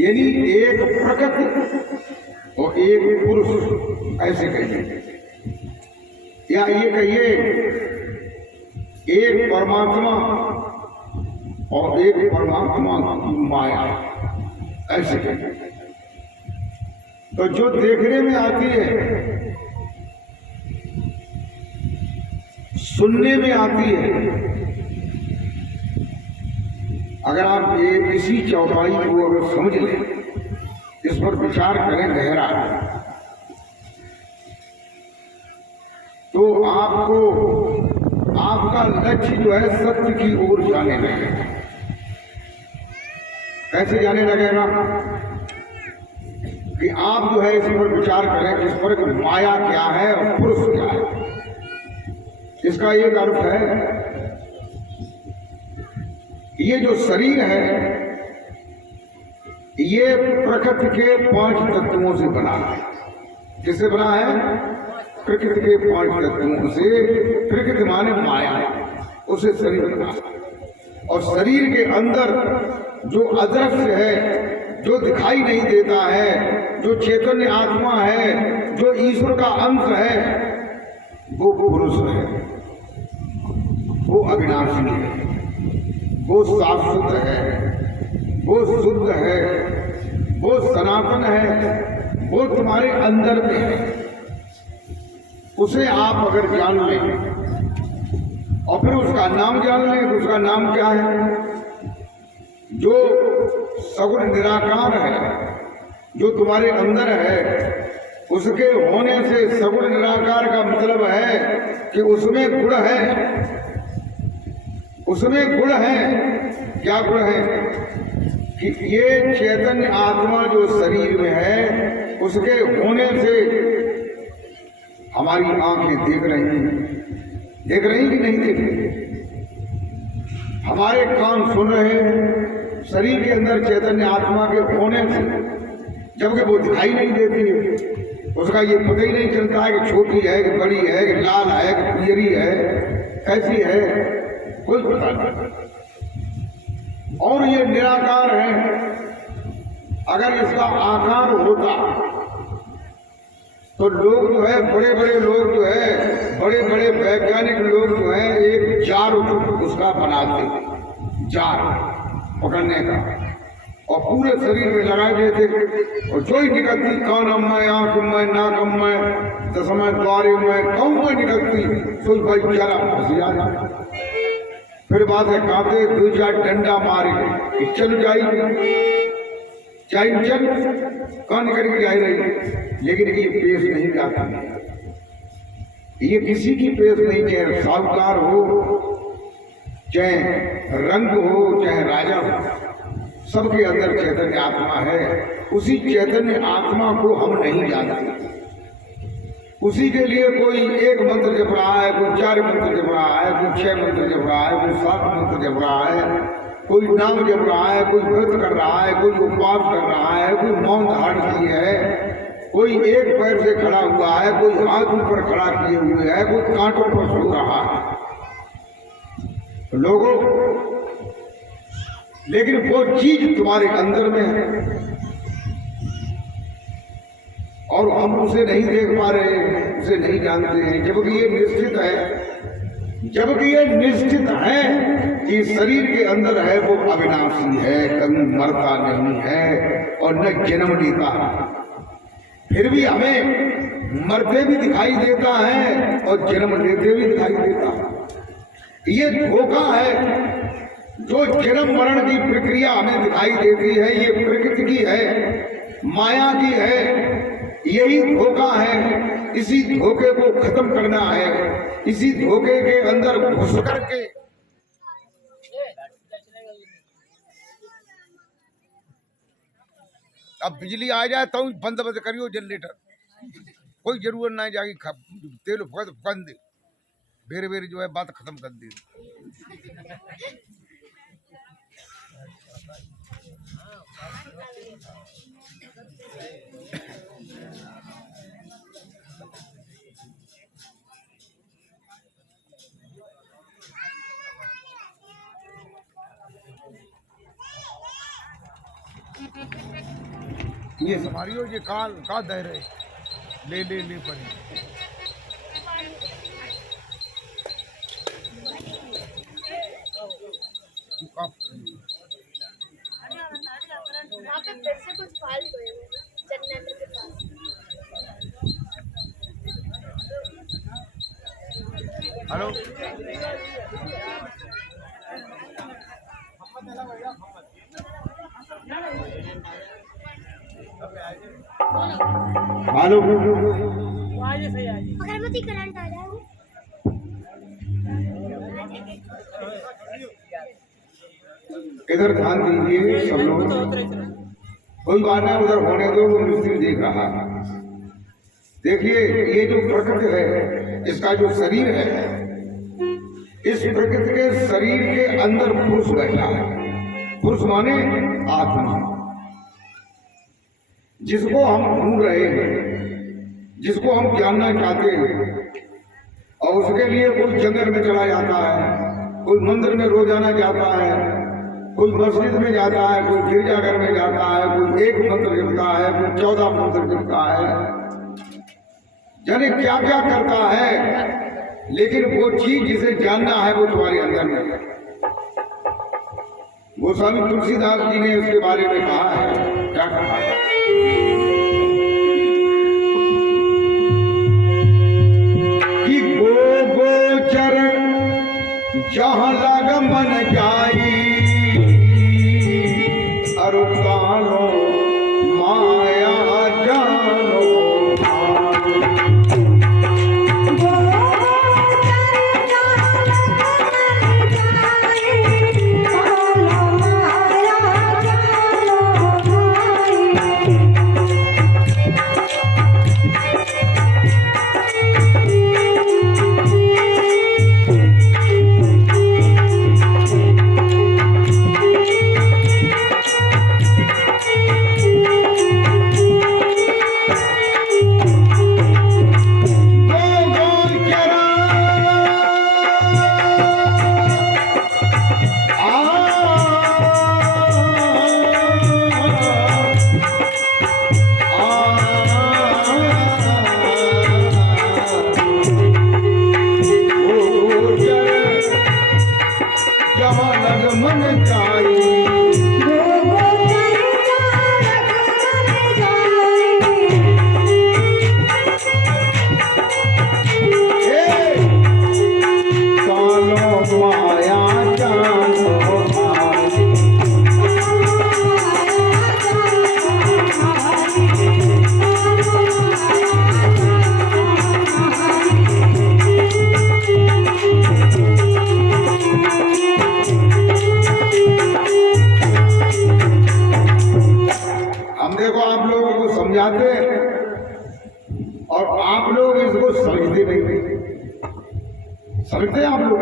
यानी एक प्रकृति और एक पुरुष, ऐसे कहिए, या ये कहिए एक परमात्मा और एक परमात्मा की माया, ऐसे कहिए। तो जो देखने में आती है, सुनने में आती है, अगर आप इसी चौपाई को अगर समझ लें, इस पर विचार करें गहरा, तो आपको आपका लक्ष्य जो है सत्य की ओर जाने लगेगा। कैसे जाने लगेगा कि आप जो है इस पर विचार करें, इस पर कि माया क्या है और पुरुष क्या है। इसका एक अर्थ है, ये जो शरीर है ये प्रकृति के 5 तत्वों से बना है। किससे बना है? प्रकृति के 5 तत्वों से। प्रकृति माने माया, उसे शरीर बना है। और शरीर के अंदर जो अदृश्य है, जो दिखाई नहीं देता है, जो चैतन्य आत्मा है, जो ईश्वर का अंश है, वो पुरुष है, वो अविनाशी है, वो शाश्वत है, वो शुद्ध है, वो सनातन है, वो तुम्हारे अंदर में है। उसे आप अगर जान लें और फिर उसका नाम जान लें, तो उसका नाम क्या है? जो सगुण निराकार है, जो तुम्हारे अंदर है, उसके होने से सगुण निराकार का मतलब है कि उसमें गुण है। उसमें गुण है। क्या गुण है? कि ये चैतन्य आत्मा जो शरीर में है, उसके होने से हमारी आंखें देख रही हैं। देख रही कि नहीं देख रही? हमारे कान सुन रहे हैं शरीर के अंदर चैतन्य आत्मा के होने से, जबकि वो दिखाई नहीं देती है। उसका ये पता ही नहीं चलता है कि छोटी है कि बड़ी है, कि लाल है कि पीली है, कैसी है, कोई पता नहीं। और ये निराकार है। अगर इसका आकार होता तो लोग जो है, बड़े बड़े लोग जो है, बड़े बड़े वैज्ञानिक लोग जो है, एक जार उसका बनाते, जार पकड़ने का, और पूरे शरीर में लगा देते, और जो ही निकलती, कान में, आंख में, नाक में, दसवें द्वारे में, कहूँ में निकलती, तो भाई चला फंस जाता। फिर बात है, कांपे 2-4 डंडा मारे कि चल जाई, चल कान करके जा रही, लेकिन ये पेश नहीं जाता। ये किसी की पेश नहीं, चाहे साहूकार हो, चाहे रंग हो, चाहे राजा हो, सबके अंदर चैतन्य आत्मा है। उसी चैतन्य आत्मा को हम नहीं जानते। उसी के लिए कोई 1 मंत्र जप रहा है, कोई 4 मंत्र जप रहा है, कोई 6 मंत्र जप रहा है, कोई 7 मंत्र जप रहा है, कोई नाम जप रहा है, कोई व्रत कर रहा है, कोई उपवास कर रहा है, कोई मौन धारण किए है, कोई एक पैर से खड़ा हुआ है, कोई हाथ ऊपर खड़ा किए हुए है, कोई कांटों पर सो रहा है। लोगों, लेकिन वो चीज तुम्हारे अंदर में है और हम उसे नहीं देख पा रहे हैं, उसे नहीं जानते हैं। जबकि ये निश्चित है, जबकि ये निश्चित है कि शरीर के अंदर है वो अविनाशी है, कभी मरता नहीं है और न जन्म लेता है। फिर भी हमें मरते भी दिखाई देता है और जन्म लेते भी दिखाई देता है। ये धोखा है। जो जन्म मरण की प्रक्रिया हमें दिखाई देती है, ये प्रकृति की है, माया की है। यही धोखा है। इसी धोखे को खत्म करना है। इसी धोखे के अंदर घुस करके अब बिजली आ जाए तो बंद बंद करियो जनरेटर, कोई जरूरत नहीं जागी तेल फुकन दे, बेरे बेरे जो है बात खत्म कर दे। ये समारियो ये काल का दे रहे ले ले ले पड़े वहाँ पे फिर से कुछ फाल्ट हुए जनरेटर के पास। हेलो हेलो अगरबत्ती करंट आ जाए। इधर ध्यान दीजिए सब लोग, कोई बात नहीं उधर होने दो, वो मिस्त्री देख रहा है। देखिए ये जो प्रकृति है, इसका जो शरीर है, इस प्रकृति के शरीर के अंदर पुरुष बैठा है। पुरुष माने आत्मा, जिसको हम ढूंढ रहे हैं, जिसको हम जानना चाहते हैं। और उसके लिए कोई जंगल में चला जाता है, कोई मंदिर में रोजाना जाता है, कोई मस्जिद में जाता है, कोई गिरजाघर में जाता है, कोई एक मंत्र जपता है, कोई 14 मंत्र जपता है, जाने क्या क्या करता है। लेकिन वो चीज जिसे जानना है वो तुम्हारे अंदर में है। गोस्वामी तुलसीदास जी ने उसके बारे में कहा है, क्या कहा है? कि गोचर जहाँ लग मन जाई, अरुकानो माया जानो। और आप लोग इसको समझते नहीं। समझते आप लोग?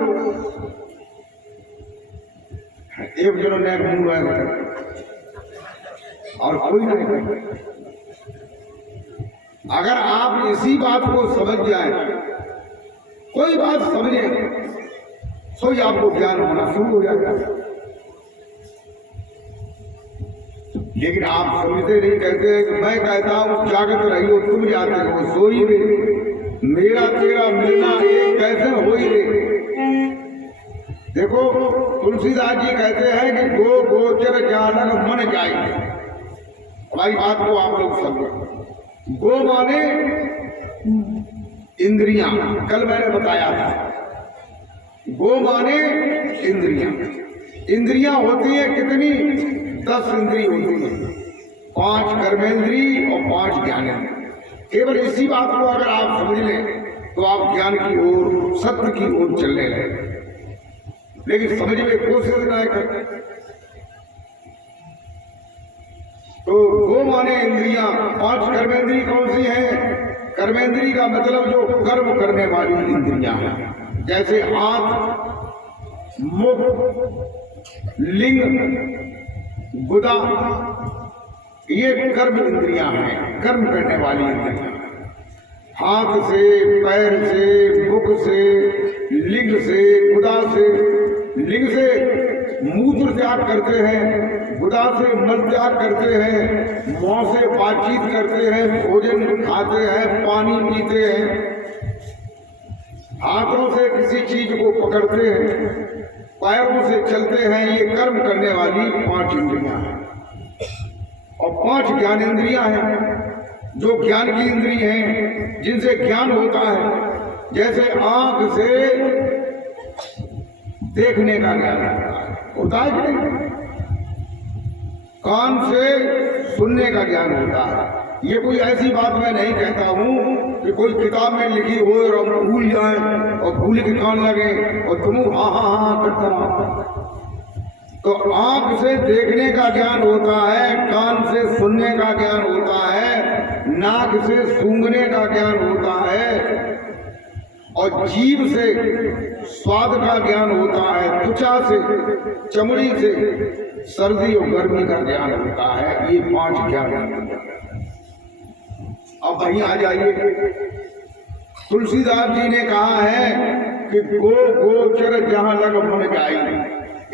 एक जनो ने मुंह है और कोई नहीं। अगर आप इसी बात को समझ जाए, कोई बात समझे, तो ही आपको ज्ञान होना शुरू हो जाएगा। लेकिन आप समझते नहीं, कहते हैं कि मैं कहता हूं जागत रही हो, तुम जाते हो सोई रे, मेरा तेरा मिलना एक कैसे हो ही रे। देखो तुलसीदास जी कहते हैं कि गो गोचर जानन मन जाए। हमारी बात को आप लोग समझो। गो माने इंद्रियां, कल मैंने बताया था। गो माने इंद्रियां। इंद्रियां होती है कितनी? 10 इंद्री होती है, 5 कर्मेंद्री और 5 ज्ञानेंद्री। केवल इसी बात को अगर आप समझ लें तो आप ज्ञान की ओर, सत्य की ओर चलने लगे। लेकिन समझने की कोशिश न करते। तो गो माने इंद्रियां। 5 कर्मेंद्री कौन सी है? कर्मेंद्री का मतलब जो कर्म करने वाली इंद्रियां हैं, जैसे आंख, मुख, लिंग, गुदा, ये कर्म इंद्रियां हैं, कर्म करने वाली इंद्रियां। हाथ से, पैर से, मुख से, लिंग से, गुदा से, लिंग से मूत्र त्याग करते हैं, गुदा से मल त्याग करते हैं, मुंह से बातचीत करते हैं, भोजन खाते हैं, पानी पीते हैं, हाथों से किसी चीज को पकड़ते हैं, पैरों से चलते हैं। ये कर्म करने वाली 5 इंद्रियां हैं और 5 ज्ञानेंद्रियां हैं जो ज्ञान की इंद्रिय हैं, जिनसे ज्ञान होता है। जैसे आंख से देखने का ज्ञान होता है कि नहीं, कान से सुनने का ज्ञान होता है। ये कोई ऐसी बात मैं नहीं कहता हूं कि कोई किताब में लिखी हो और हम भूल जाएं और भूल के कान लगे और तुम हाँ हाँ हाँ करते रहो। तो आंख से देखने का ज्ञान होता है, कान से सुनने का ज्ञान होता है, नाक से सूंघने का ज्ञान होता है और जीभ से स्वाद का ज्ञान होता है, त्वचा से, चमड़ी से सर्दी और गर्मी का ज्ञान होता है। ये 5 ज्ञान। अब वहीं आ जाइए, तुलसीदास जी ने कहा है कि गो गोचर जहां लग मन जाई,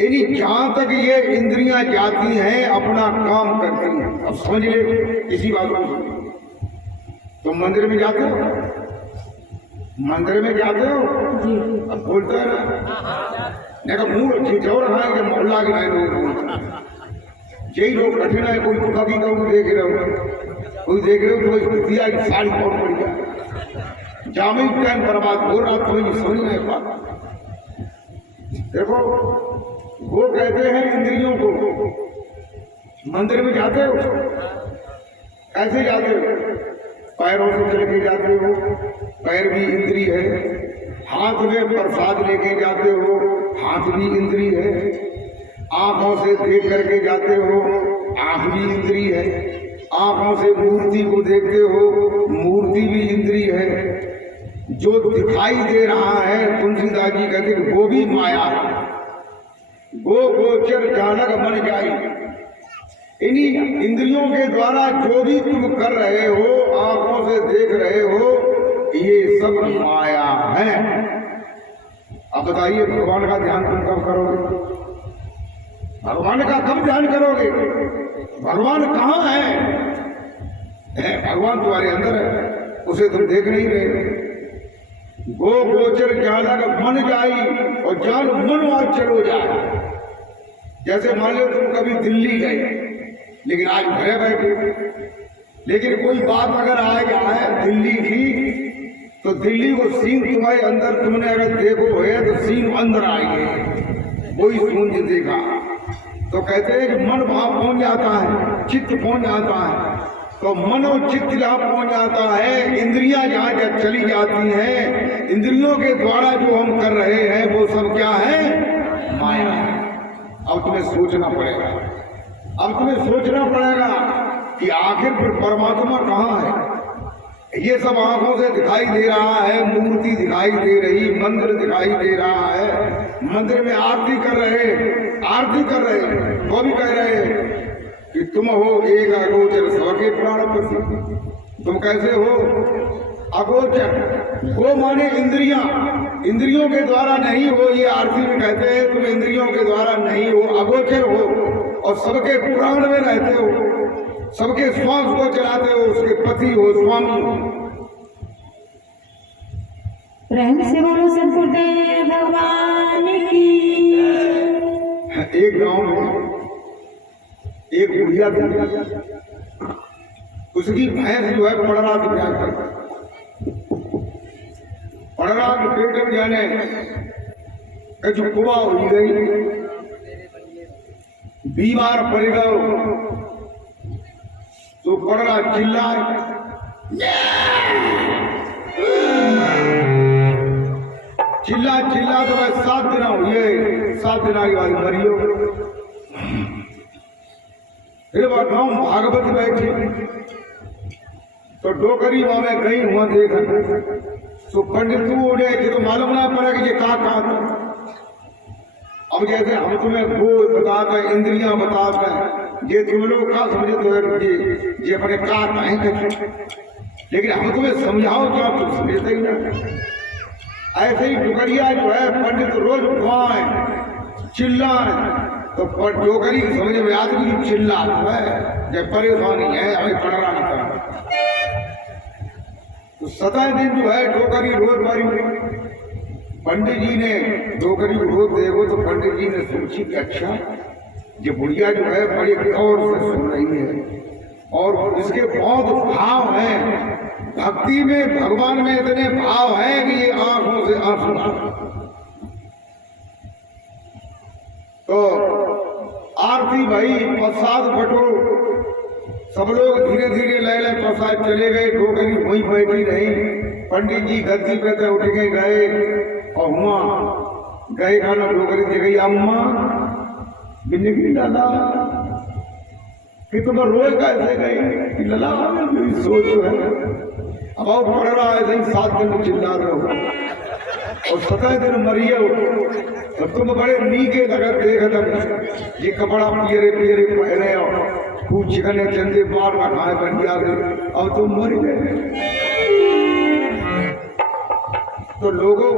यानी जहां तक ये इंद्रियां जाती हैं अपना काम करती हैं। अब समझ ले इसी बात को। तो मंदिर में जाते हो, मंदिर में जाते हो जी, अब बोलते हैं ना कि मुंह छिचोर है कि मोहल्ला के नहीं लोग, यही लोग कठिन है। कोई कभी कहूँ देख रहे हो, कोई देख रहे हो तो कोई दिया की साड़ी बहुत पड़ गया, जामी टाइम बर्बाद हो रहा, तुम्हें समझ नहीं पाता। देखो वो कहते हैं इंद्रियों को, मंदिर में जाते हो कैसे जाते हो? पैरों से चल के जाते हो, पैर भी इंद्री है। हाथ में प्रसाद लेके जाते हो, हाथ भी इंद्री है। आंखों से देख करके जाते हो, आंख भी इंद्री है। आंखों से मूर्ति को देखते हो, मूर्ति भी इंद्री है। जो दिखाई दे रहा है, तुलसीदास जी कहते हैं वो भी माया है। गो गोचर जानक मन जाई, इन्हीं इंद्रियों के द्वारा जो भी तुम कर रहे हो, आंखों से देख रहे हो, ये सब माया है। अब बताइए भगवान का ध्यान तुम कब करोगे? भगवान का कब ध्यान करोगे? भगवान कहाँ है? भगवान तुम्हारे अंदर है, उसे तुम देख नहीं रहे। गो गोचर जानक मन जाई, और जान मन और चलो जाए। जैसे मान लो तुम कभी दिल्ली गए, लेकिन आज घरे बैठे, लेकिन कोई बात अगर आ जाए दिल्ली की, तो दिल्ली को सीन तुम्हारे अंदर तुमने अगर देखो है तो सीन अंदर आएंगे। वही सूंझ देखा तो कहते हैं कि मन वहां पहुंच जाता है, चित्त पहुंच जाता है। तो मन और चित्त जहाँ पहुंच जाता है, इंद्रियां जहाँ चली जाती हैं, इंद्रियों के द्वारा जो हम कर रहे हैं वो सब क्या है? माया है। अब तुम्हें सोचना पड़ेगा, अब तुम्हें सोचना पड़ेगा कि आखिर फिर परमात्मा कहाँ है? ये सब आंखों से दिखाई दे रहा है, मूर्ति दिखाई दे रही, मंदिर दिखाई दे रहा है। मंदिर में आरती कर रहे, तो भी कह रहे कि तुम हो एक अगोचर सबके प्राण पति। तुम कैसे हो? अगोचर, वो माने इंद्रियां, इंद्रियों के द्वारा नहीं हो। ये आरती में कहते हैं तुम इंद्रियों के द्वारा नहीं हो, अगोचर हो, और सबके प्राण में रहते हो, सबके श्वास को चलाते हो, उसके पति हो, स्वामी हो। प्रेम से बोलो सतगुरुदेव भगवान की। एक गांव में एक बुढ़िया थी, उसकी भैंस जो है पड़रा दिखाई करती, पड़रा के पेट में जाने जो कुआ हो गई, बीमार पड़ गए तो पड़रा चिल्लाए, चिल्ला तो मैं 7 दिन हुए, 7 दिन के बाद मरियो। फिर गाँव भागवत बैठे तो डोकरी में गई हुआ देखा तो पंडित तू उड़े कि तो मालूम ना पड़ा कि ये कहा था। अब जैसे हम तुम्हें वो बताते हैं, इंद्रियां बताते हैं, ये तुम लोग क्या समझते हो कि ये अपने का नहीं करते, लेकिन हम तुम्हें समझाओ क्या तुम समझते ही ना। ऐसे ही डुकरिया जो है पंडित रोज गाएं, चिल्लाएं, तो डोगरी समझ में आदमी की चिल्ला है जब परेशानी है हमें पढ़ना नहीं करना। तो 7 दिन जो है डोगरी रोज बारी पंडित जी ने डोगरी रोज देखो तो पंडित जी ने सोची कि अच्छा ये बुढ़िया जो है बड़े गौर से सुन रही है और इसके बहुत भाव हैं, भक्ति में भगवान में इतने भाव हैं कि ये आंखों से आंसू। तो आरती भाई प्रसाद बटो, सब लोग धीरे धीरे ले प्रसाद चले गए, डोगरी वहीं बैठी रही। पंडित जी गद्दी पे तो उठ के गए और हुआ गए खाना डोगरी दे गई अम्मा बिन्नी डाला कि तुम रोज कैसे गई लला सोच है। अब आओ पढ़ रहा है सही 7 दिन चिल्ला रहे हो और 7 दिन मरिए हो। तुम बड़े नीके लगत देख ये कपड़ा पियरे पियरे पहने और खूब चिकने चंदे बार खाए बढ़िया गए, अब तुम मर गए। तो लोगों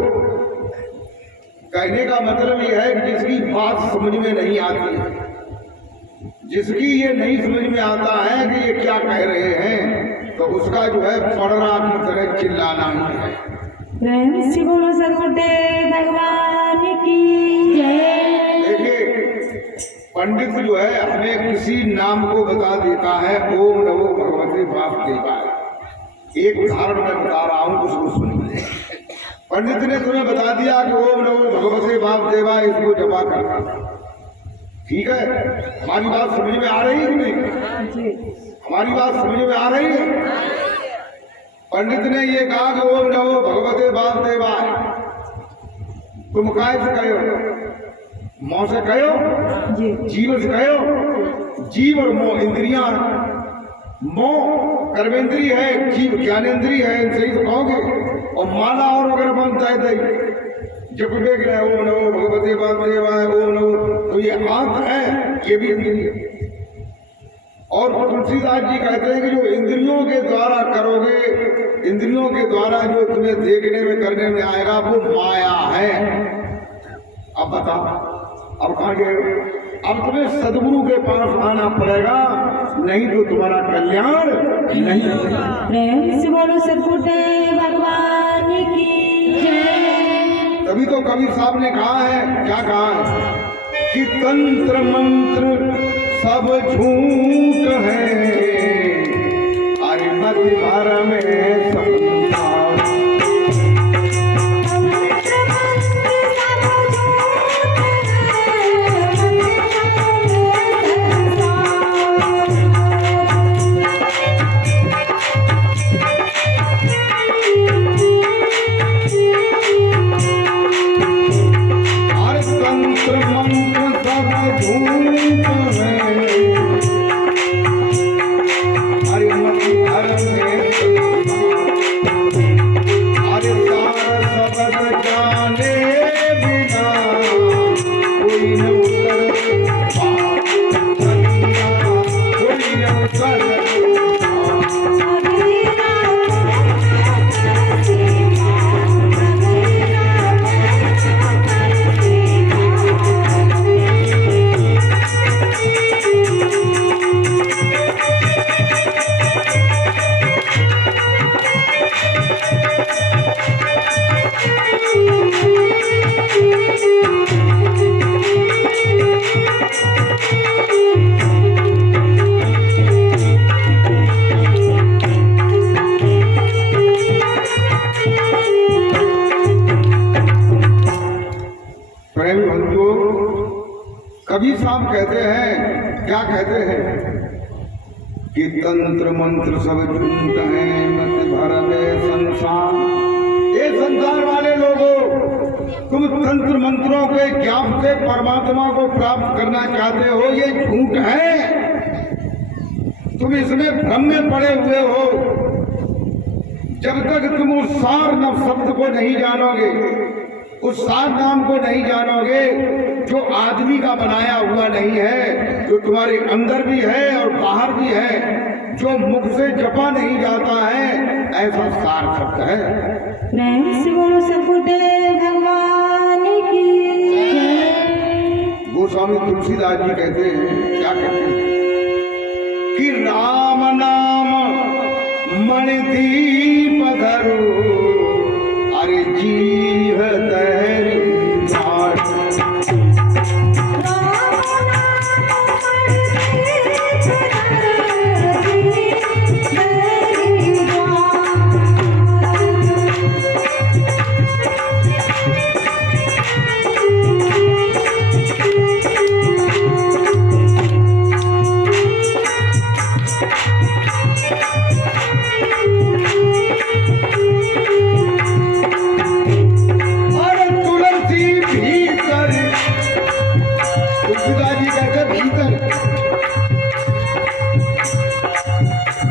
कहने का मतलब यह है कि जिसकी बात समझ में नहीं आती है, जिसकी ये नहीं समझ में आता है कि ये क्या कह रहे हैं, तो उसका जो है पढ़ना की तरह चिल्लाना ही है। प्रेम से बोलो सदगुरुदेव भगवान की जय। देखिए पंडित जो है हमें किसी नाम को बता देता है, ओम नमो भगवते वासुदेवाय। एक उदाहरण मैं बता रहा हूं, उसको सुनिए। पंडित ने तुम्हें बता दिया कि ओम नमो भगवते वासुदेवाय, इसको जपा करना, ठीक है। हमारी बात समझ में आ रही है कि नहीं? हमारी बात समझ में आ रही है? पंडित ने ये कहा कि ओम नमो भगवते वासुदेवाय, तुम काय से कहो? मौ से कहो, जीव से कहो। जीव और मोह इंद्रियां, मोह कर्मेंद्री है, जीव ज्ञानेंद्री है, इनसे ही तो कहोगे। और माला और अगर बनता है जब देख रहे ओम नमो भगवते वासुदेवाय ओम नमो, तो ये आंख है, ये भी इंद्रिय। और तुलसीदास जी कहते हैं कि जो इंद्रियों के द्वारा करोगे, इंद्रियों के द्वारा जो तुम्हें देखने में करने में आएगा वो माया है। अब बताओ अब कहाँ गए? अब तुम्हें सदगुरु के पास आना पड़ेगा, नहीं तो तुम्हारा कल्याण नहीं होगा। प्रेम से बोलो सदगुरुदेव भगवान की जय। तभी तो कबीर साहब ने कहा है, क्या कहा है कि तंत्र मंत्र सब झूठ है, अरे मत भर में संसार। कबीर साहब कहते हैं, क्या कहते हैं कि तंत्र मंत्र सब झूठ है, मत भर में संसार। ये संसार वाले लोगों, तुम तंत्र मंत्रों के ज्ञान से परमात्मा को प्राप्त करना चाहते हो, ये झूठ है। तुम इसमें भ्रम में पड़े हुए हो। जब तक तुम उस सार नव शब्द को नहीं जानोगे, उस सार नाम को नहीं जानोगे, जो आदमी का बनाया हुआ नहीं है, जो तुम्हारे अंदर भी है और बाहर भी है, जो मुख से जपा नहीं जाता है, ऐसा सार शब्द है। प्रेम से बोलो सदगुरुदेव भगवान की जय। गोस्वामी तुलसीदास जी कहते हैं, क्या कहते हैं कि राम नाम मणिदीप धरो, अरे जीव तहरी नाथ।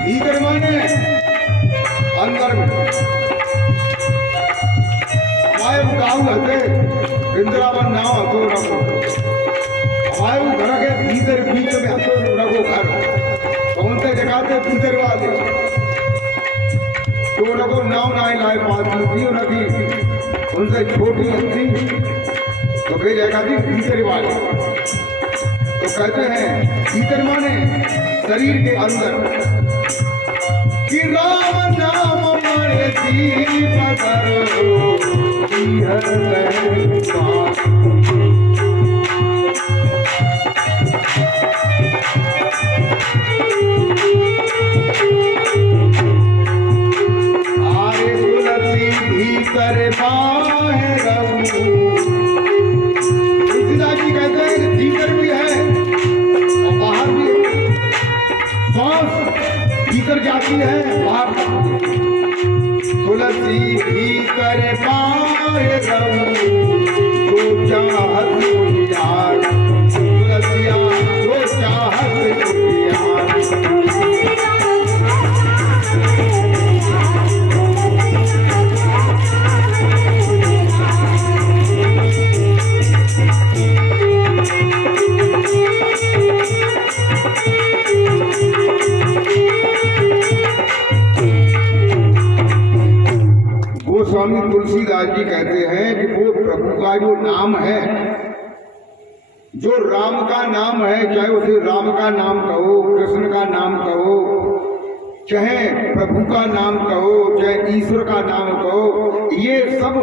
भीतर माने अंदर में हमारे गाँव हते वृंदावन नाव हतो रखो, हमारे घर के भीतर बीच में हतो रखो घर, कौन से जगह पे भीतर वाले तो रखो नाव नाई लाए पास थी उनकी, उनसे छोटी हथी तो कई जगह थी भीतर वाले। तो कहते हैं भीतर माने शरीर के अंदर कि राम नाम मरे दीप धरो, जीव तहरी नाथ। आरे तुलसी भीतर बाहे रहू, तुलसीदास जी कहते हैं कि भीतर भी है और बाहर भी है, सांस भीतर जाती है बाहर। तुलसी भीतर बाहे रहू, जो चाहत यार, तुलसिया जो चाहत यार। गोस्वामी तुलसीदास जी कहते हैं कि वो प्रभु का जो नाम है, जो राम का नाम है, चाहे उसे राम का नाम कहो, कृष्ण का नाम कहो, चाहे प्रभु का नाम कहो, चाहे ईश्वर का नाम कहो, ये सब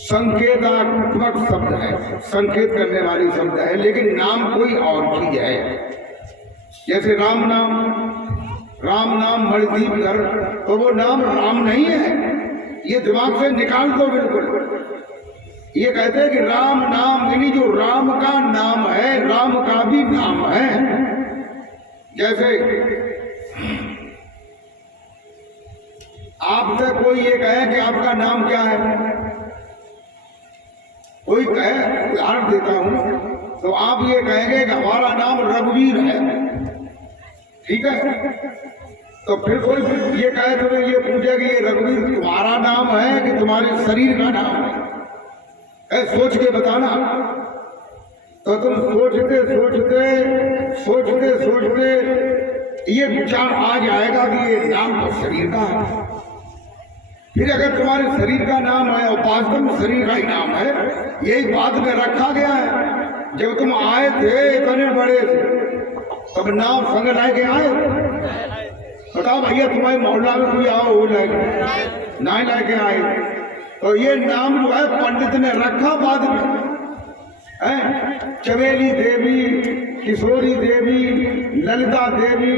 संकेतात्मक शब्द है, संकेत करने वाली शब्द है, लेकिन नाम कोई और चीज है। जैसे राम नाम मणिदीप धर, तो वो नाम राम नहीं है, ये दिमाग से निकाल दो बिल्कुल। ये कहते हैं कि राम नाम यानी जो राम का नाम है, राम का भी नाम है। जैसे आपसे कोई ये कहे कि आपका नाम क्या है, कोई कहे, उदाहरण देता हूं, तो आप ये कहेंगे कि हमारा नाम रघुवीर है, ठीक है। तो फिर कोई ये कहे, तुम्हें ये पूछे कि ये रघुवीर तुम्हारा नाम है कि तुम्हारे शरीर का नाम है, सोच के बताना। तो तुम सोचते ये विचार आ जाएगा कि ये नाम तो शरीर का है। फिर अगर तुम्हारे शरीर का नाम है और वास्तव में शरीर का ही नाम है, यही बात में रखा गया है। जब तुम आए थे इतने बड़े तब नाम संग लाके आए, बताओ भैया तुम्हारे मोहल्ला में कोई आओ हो लाके ना लाके आए, तो ये नाम जो है पंडित ने रखा बाद में है। चमेली देवी, किशोरी देवी, ललिता देवी,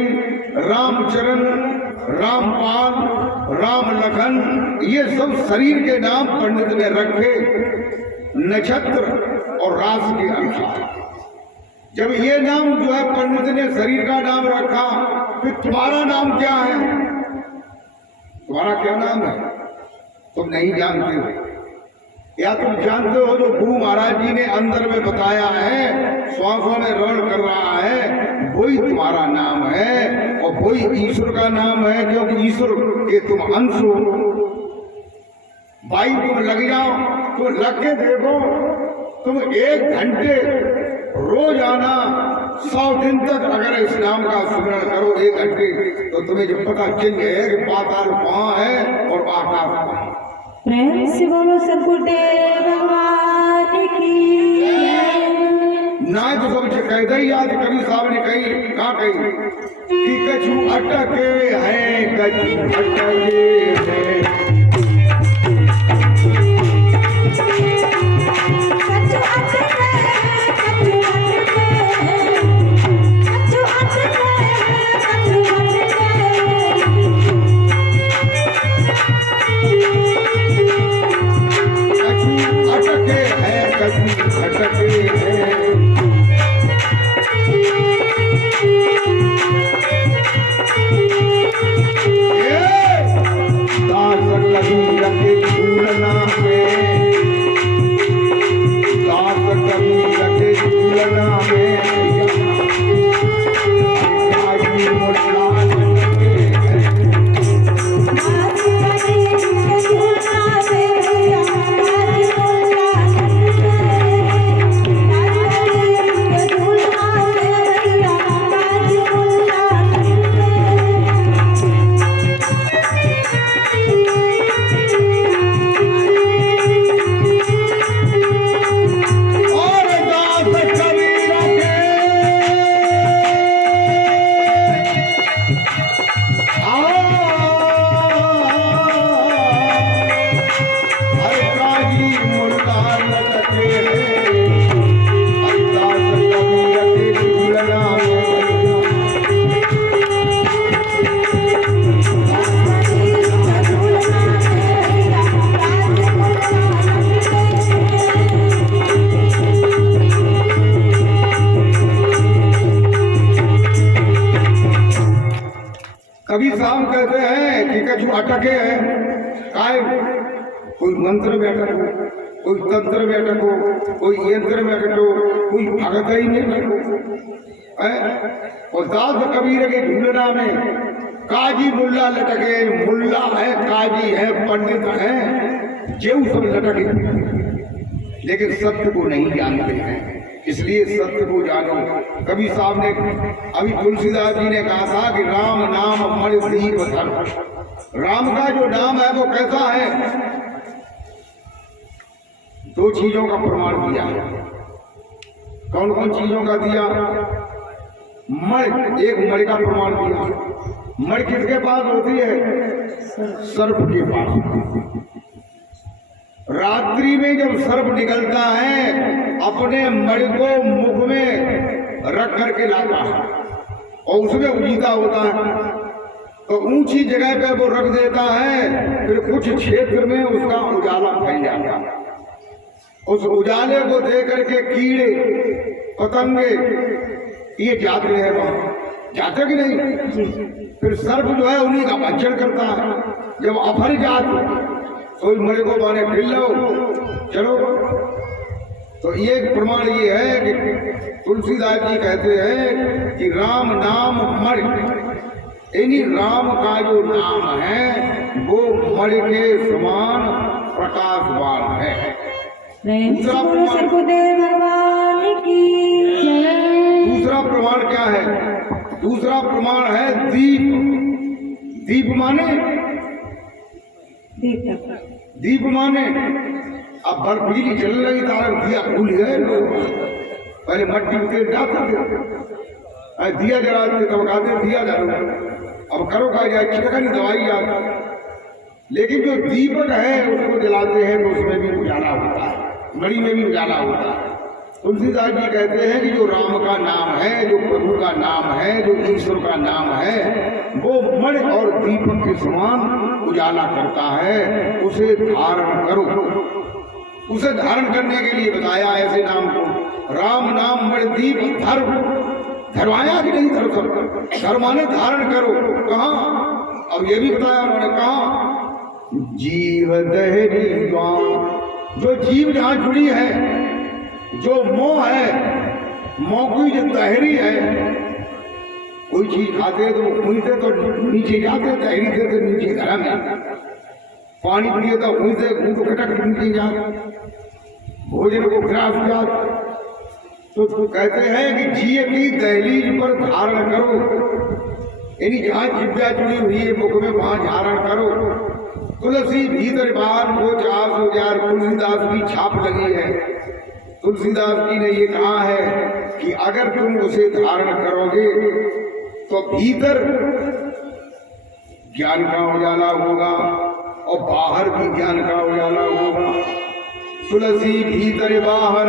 रामचरण, रामपाल, राम लखन, ये सब शरीर के नाम पंडित ने रखे नक्षत्र और राशि के अनुसार। जब ये नाम जो है पंडित ने शरीर का नाम रखा, फिर तुम्हारा नाम क्या है, तुम्हारा क्या नाम है तुम नहीं जानते हो, या तुम जानते हो जो गुरु महाराज जी ने अंदर में बताया है, श्वासों में रण कर रहा है, वही तुम्हारा नाम है और वही ईश्वर का नाम है, क्योंकि ईश्वर के तुम अंश हो। भाई तुम लग जाओ, तुम लग के देखो, तुम 1 घंटे रोजाना 100 दिन तक अगर इस नाम का स्मरण करो 1 घंटे, तो तुम्हें जो पता चल है कि पाताल कहाँ है और आकाश कहाँ। प्रेम से बोलो सरकुटे भगवान की जय। ना तो सब कह दई याद कवि साहब ने कही कहा कही कि कछु अटके हैं कछु अटके हैं कभी साहब कहते हैं कि कछु अटके हैं काय कोई मंत्र में अटको कोई तंत्र में अटको कोई यंत्र में अटको कोई भगत ही नहीं अटको और दास कबीर के ढूंढना में काजी मुल्ला लटके मुल्ला है काजी है पंडित है जेऊ सब लटके लेकिन सत्य को नहीं जानते हैं इसलिए सत्य को जानो। कबीर साहब ने अभी तुलसीदास जी ने कहा था कि राम नाम मणि दीप धर्म। राम का जो नाम है वो कैसा है? दो चीजों का प्रमाण दिया। कौन कौन चीजों का दिया? मणि, एक मणि का प्रमाण दिया। मणि किसके पास होती है? सर्प के पास। रात्रि में जब सर्प निकलता है अपने मणि को मुख में रख करके लाता है और उसमें उजीता होता है तो ऊंची जगह पे वो रख देता है फिर कुछ क्षेत्र में उसका उजाला फैल जाता है। उस उजाले को देख करके कीड़े पतंगे ये जाते हैं वहां, जाते कि नहीं? फिर सर्प जो है उन्हीं का भक्षण करता है। जब अफर जात तो मरे को माने फिर लो चलो। तो ये प्रमाण ये है कि तुलसीदास जी कहते हैं कि राम नाम मणि, यानी राम का जो नाम है वो मणि के समान प्रकाशवान है। दूसरा प्रमाण भगवान की जय। दूसरा प्रमाण क्या है? दूसरा प्रमाण है दीप। दीप माने दीप माने अब बर्फ बिजली चल रही तार दिया भूल गए लोग। पहले मट्टी में तेल डालते थे, दिया जलाते तब कहते दिया जलाओ, अब करो का जाए चिकन दवाई याद। लेकिन जो दीपक है उसको जलाते हैं तो उसमें भी उजाला होता है, मणि में भी उजाला होता है। तुलसीदास जी कहते हैं कि जो राम का नाम है, जो प्रभु का नाम है, जो ईश्वर का नाम है वो मणि और दीपक के समान उजाला करता है। उसे धारण करो। उसे धारण करने के लिए बताया ऐसे नाम को, राम नाम मणि दीप धर्म। धरवाया कि नहीं? धर्माने धारण करो। कहा? अब ये भी बताया उन्होंने, कहा जीव दहरी गांव। जो जीव जहां जुड़ी है, जो मोह है, मोह की जो तहरी है, कोई चीज खाते तो खुलते तो नीचे जाते, तहरी थे तो नीचे धर्म जाते, पानी पिए तो खुलते तो खटक नीचे जाते, भोजन को खराब जाते। तो कहते हैं कि जिये की दहलीज पर धारण करो, यानी जहां जिब्या जुड़ी हुई है मुख में वहां धारण करो। तुलसी भीतर बाहर को चार सौ हजार तुलसीदास की छाप लगी है। तुलसीदास जी ने ये कहा है कि अगर तुम उसे धारण करोगे तो भीतर ज्ञान का उजाला होगा और बाहर भी ज्ञान का उजाला होगा। तुलसी भीतर बाहर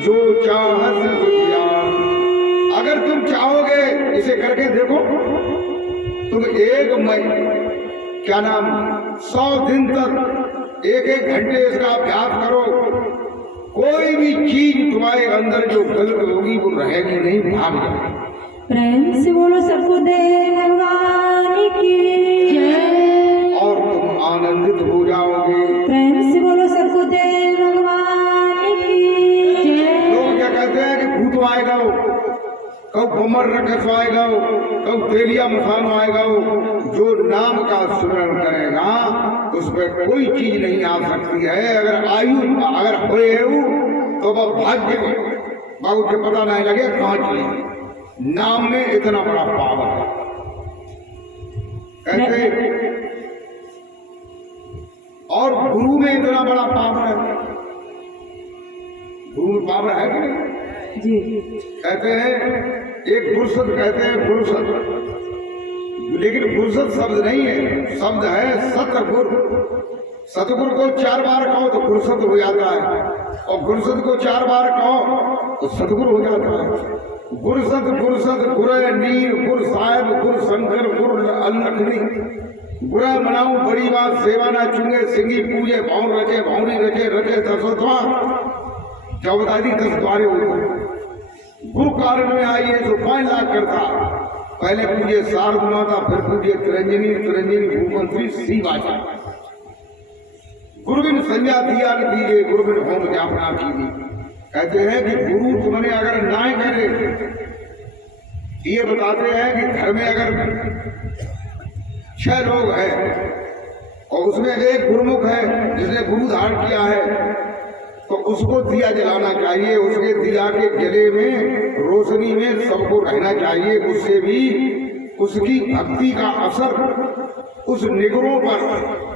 जो चाहत ज्ञान। अगर तुम चाहोगे, इसे करके देखो, तुम क्या नाम 100 दिन तक एक घंटे इसका अभ्यास करो, कोई भी चीज तुम्हारे अंदर जो गलत होगी वो रहेगी नहीं, भाग जाएगी। प्रेम से बोलो सतगुरुदेव भगवान की जय। और तुम आनंदित हो जाओगे। प्रेम से बोलो सतगुरुदेव भगवान की जय। लोग क्या कहते हैं कि भूत आएगा, कब कमर रखस आएगा, कब तेलिया मसान आएगा। जो नाम का स्मरण करेगा उस पर कोई चीज नहीं आ सकती है। अगर आयु अगर होए तो वह भाग्य बाबू के पता नहीं लगे कहाँ चले। नाम में इतना बड़ा पावर है। कहते और गुरु में इतना बड़ा पावर है। गुरु में पावर है कि नहीं? जी। कहते हैं एक फुर्सत, कहते हैं फुर्सत, लेकिन फुर्सत शब्द नहीं है, शब्द है सतगुर। सतगुर को 4 बार कहो तो फुर्सत हो जाता है, और फुर्सत को 4 बार कहो तो सतगुर हो जाता है। गुरसत गुरसत गुर नीर गुर साहेब गुर शंकर गुर अलखनी गुर मनाऊ बड़ी बात सेवा ना चुंगे सिंगी पूजे भाव रचे भावनी रचे रचे दसवा चौबदारी 10 द्वारे हो। गुरु कारण में आइए जो 5 लाख करता, पहले पूजे शारद माता, फिर पूजे तिरंजनी तिरंजनी भूमंत्री सी बाजा। गुरुबिन संज्ञा दिया न दीजिए, गुरुबिन होम ज्ञापना कीजिए। कहते हैं कि गुरु तुमने अगर ना करे, ये बताते हैं कि घर में अगर 6 लोग हैं और उसमें एक गुरुमुख है जिसने गुरु धारण किया है, तो उसको दिया जलाना चाहिए। उसके दिया के जले में रोशनी में सबको रहना चाहिए। उससे भी उसकी भक्ति का असर उस निगरों पर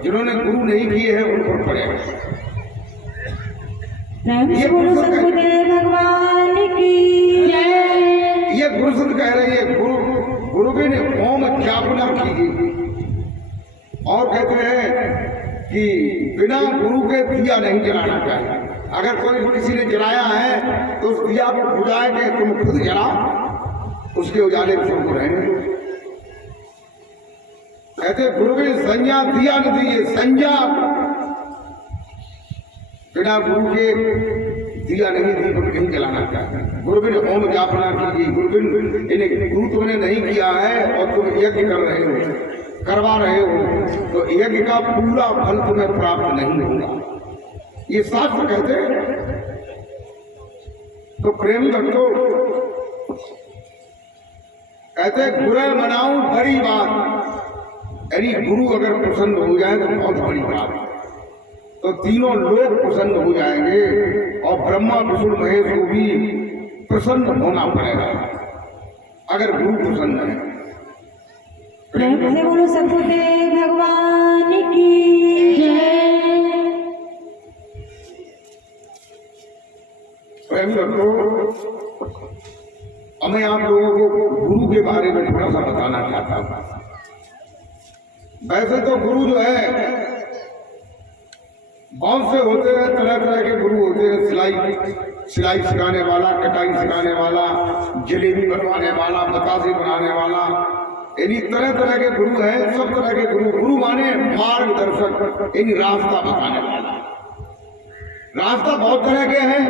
जिन्होंने गुरु नहीं किए हैं उन पर पड़ेगा। ये सतगुरुदेव भगवान की जय। ये गुरुसत कह रही है, गुरुबिन ओम ज्ञापना कीजिए। और कहते हैं कि बिना गुरु के दिया नहीं जलाना चाहिए। अगर कोई किसी ने जलाया है तो उस दिया को बुझाए के तुम खुद जलाओ, उसके उजाले में सबको रहने दो। कहते गुरुबिन संज्ञा दिया न दीजिए। संज्ञा बिना गुरु के दिया नहीं दी तो नहीं जलाना चाहिए। गुरुबिन ओम ज्ञापना कीजिए। गुरुबिन इन्हें गुरु तुमने नहीं किया है और तुम यज्ञ कर रहे हो, करवा रहे हो, तो यज्ञ का पूरा फल तुम्हें प्राप्त नहीं होगा। ये शास्त्र कहते हैं। तो प्रेम भक्तों, कहते गुरु मनाऊं बड़ी बात, यानी गुरु अगर प्रसन्न हो जाए तो बहुत बड़ी बात है। तो तीनों लोग प्रसन्न हो जाएंगे और ब्रह्मा विष्णु महेश को भी प्रसन्न होना पड़ेगा अगर गुरु प्रसन्न है। प्रेम से बोलो सतगुरुदेव भगवान की जय। प्रेम रखो। अब मैं आप लोगों को गुरु के बारे में थोड़ा सा बताना चाहता हूँ। वैसे तो गुरु जो है बहुत से होते हैं, तरह तरह के गुरु होते हैं। सिलाई सिखाने वाला, कटाई सिखाने वाला, जलेबी बनवाने वाला, बतासे बनाने वाला, यानी तरह तरह के गुरु हैं। सब तरह के गुरु माने मार्गदर्शक, यानी रास्ता बताने वाला। रास्ता बहुत तरह के हैं,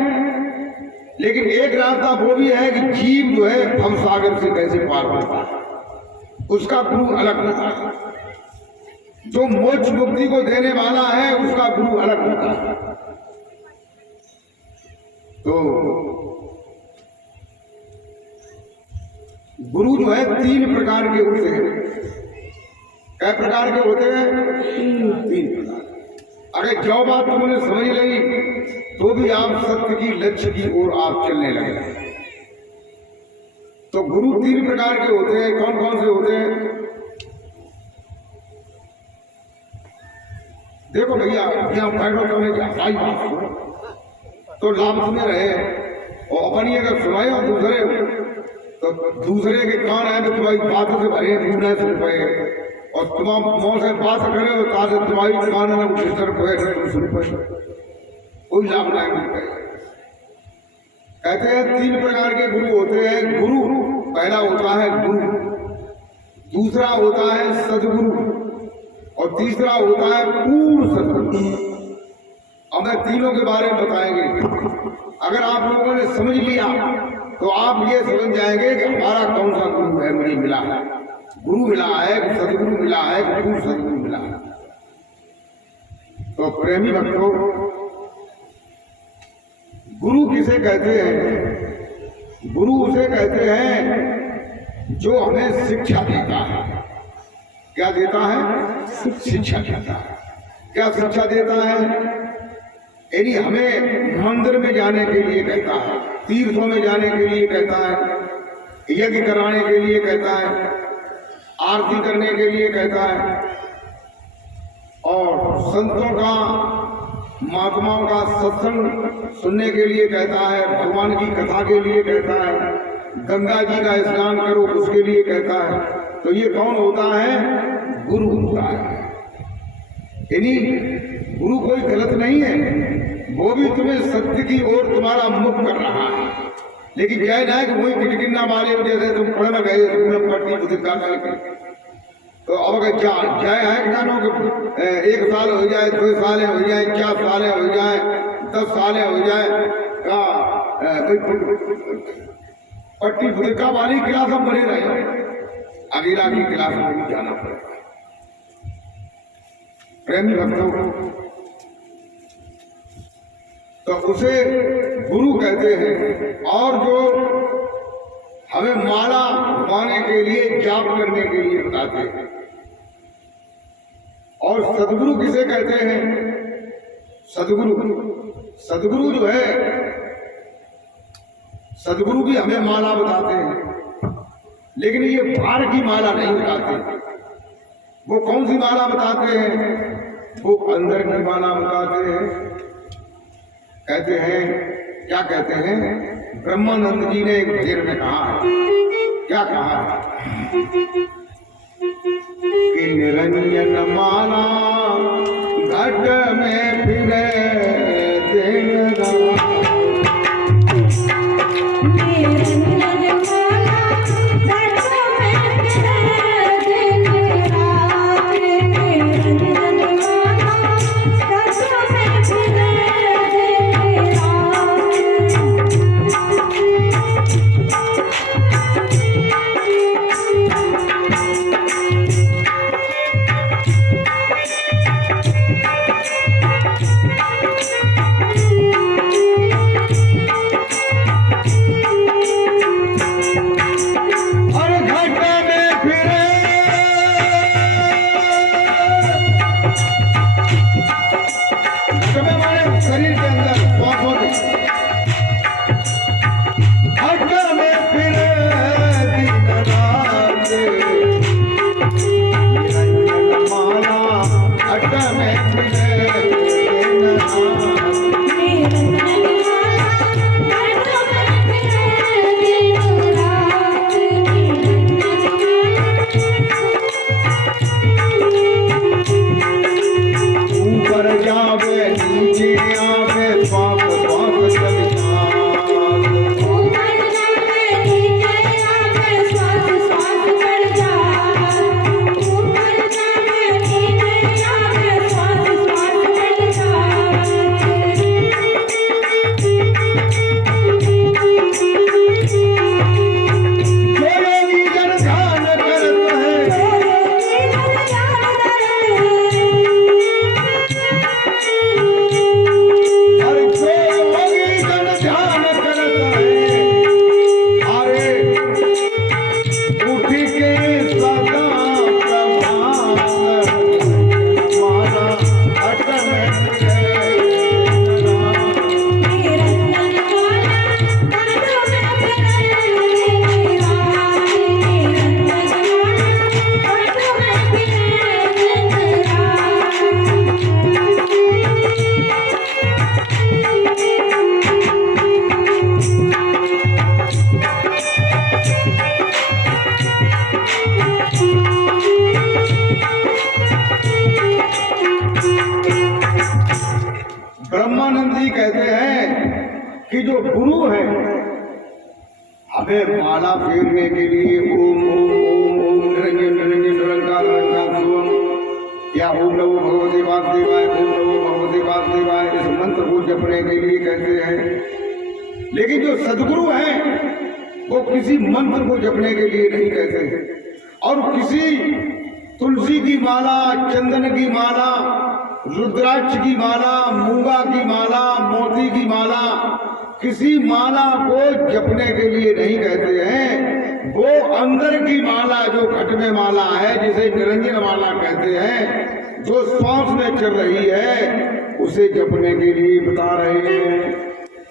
लेकिन एक रास्ता वो भी है कि जीव जो है भवसागर से कैसे पार होता है, उसका गुरु अलग होता है। जो मोक्ष मुक्ति को देने वाला है उसका गुरु अलग होता है। तो गुरु जो है 3 प्रकार के होते हैं। कै प्रकार के होते हैं? 3 प्रकार। अगर जो बात तुमने समझ ली तो भी आप सत्य की लक्ष्य की ओर आप चलने लगे। तो गुरु 3 प्रकार के होते हैं। कौन कौन से होते हैं? देखो भैया यहाँ बैठो तुम्हें हमारी बात सुनो तो लाभ तुम्हें रहे और अपनी अगर सुनाए और दूसरे के कान आए तो तुम्हारी बातों से भरे पूरा सुन पाए और तुम मुंह से बात करे तो ताजे तुम्हारी कान में डिस्टर्ब हुए तुम सुन पाए कोई लाभ नहीं मिलता है। कहते हैं 3 प्रकार के गुरु होते हैं। गुरु पहला होता है गुरु, दूसरा होता है सदगुरु और तीसरा होता है पूर्ण सदगुरु। अब मैं तीनों के बारे में बताएंगे। अगर आप लोगों ने समझ लिया तो आप ये समझ जाएंगे कि हमारा कौन सा गुरु है मुझे मिला है। गुरु मिला है, सदगुरु मिला है, पूर्ण सदगुरु मिला है। तो प्रेमी भक्तों, गुरु किसे कहते हैं? गुरु उसे कहते हैं जो हमें शिक्षा देता है। क्या देता है? शिक्षा देता है। क्या शिक्षा देता है? यानी हमें मंदिर में जाने के लिए कहता है, तीर्थों में जाने के लिए कहता है, यज्ञ कराने के लिए कहता है, आरती करने के लिए कहता है और संतों का, महात्माओं का सत्संग सुनने के लिए कहता है, भगवान की कथा के लिए कहता है, गंगा जी का स्नान करो उसके लिए कहता है। तो ये कौन होता है? गुरु होता है। यानी गुरु कोई गलत नहीं है, वो भी तुम्हें सत्य की ओर तुम्हारा मुख कर रहा है। लेकिन क्या है कि वही किटकिन्ना मारे जैसे तुम पढ़ न गए तो अब अगर क्या है कि 1 साल हो जाए, 2 साल हो जाए, 4 साल हो जाए, 10 साल हो जाए, पट्टी फुदका वाली क्लास हम बने रहे, अगला की क्लास में भी जाना पड़ेगा। प्रेमी भक्तों, तो उसे गुरु कहते हैं। और जो हमें माला पाने के लिए, जाप करने के लिए बताते हैं। और सदगुरु किसे कहते हैं? सदगुरु जो है, सदगुरु भी हमें माला बताते हैं, लेकिन ये बाहर की माला नहीं बताते। वो कौन सी माला बताते हैं? वो अंदर की माला बताते हैं। कहते हैं, क्या कहते हैं? ब्रह्मानंद जी ने एक भजन में कहा है, क्या कहा है कि निरंजन माला घट में फिरे दिन रात। कि जो गुरु है हमें माला फेरने के लिए ओम ओम ओम ओम निरंजन निरंजन निरंकार निरंकार शिवम या ओम नमो भगवते वासुदेवाय ओम नमो भगवते वासुदेवाय इस मंत्र को जपने के लिए कहते हैं। लेकिन जो सदगुरु हैं वो किसी मंत्र को जपने के लिए नहीं कहते और किसी तुलसी की माला, चंदन की माला, रुद्राक्ष की माला, मूंगा की माला, मोती की माला, किसी माला को जपने के लिए नहीं कहते हैं। वो अंदर की माला जो घट में माला है, जिसे निरंजन माला कहते हैं, जो श्वास में चल रही है, उसे जपने के लिए बता रहे हैं।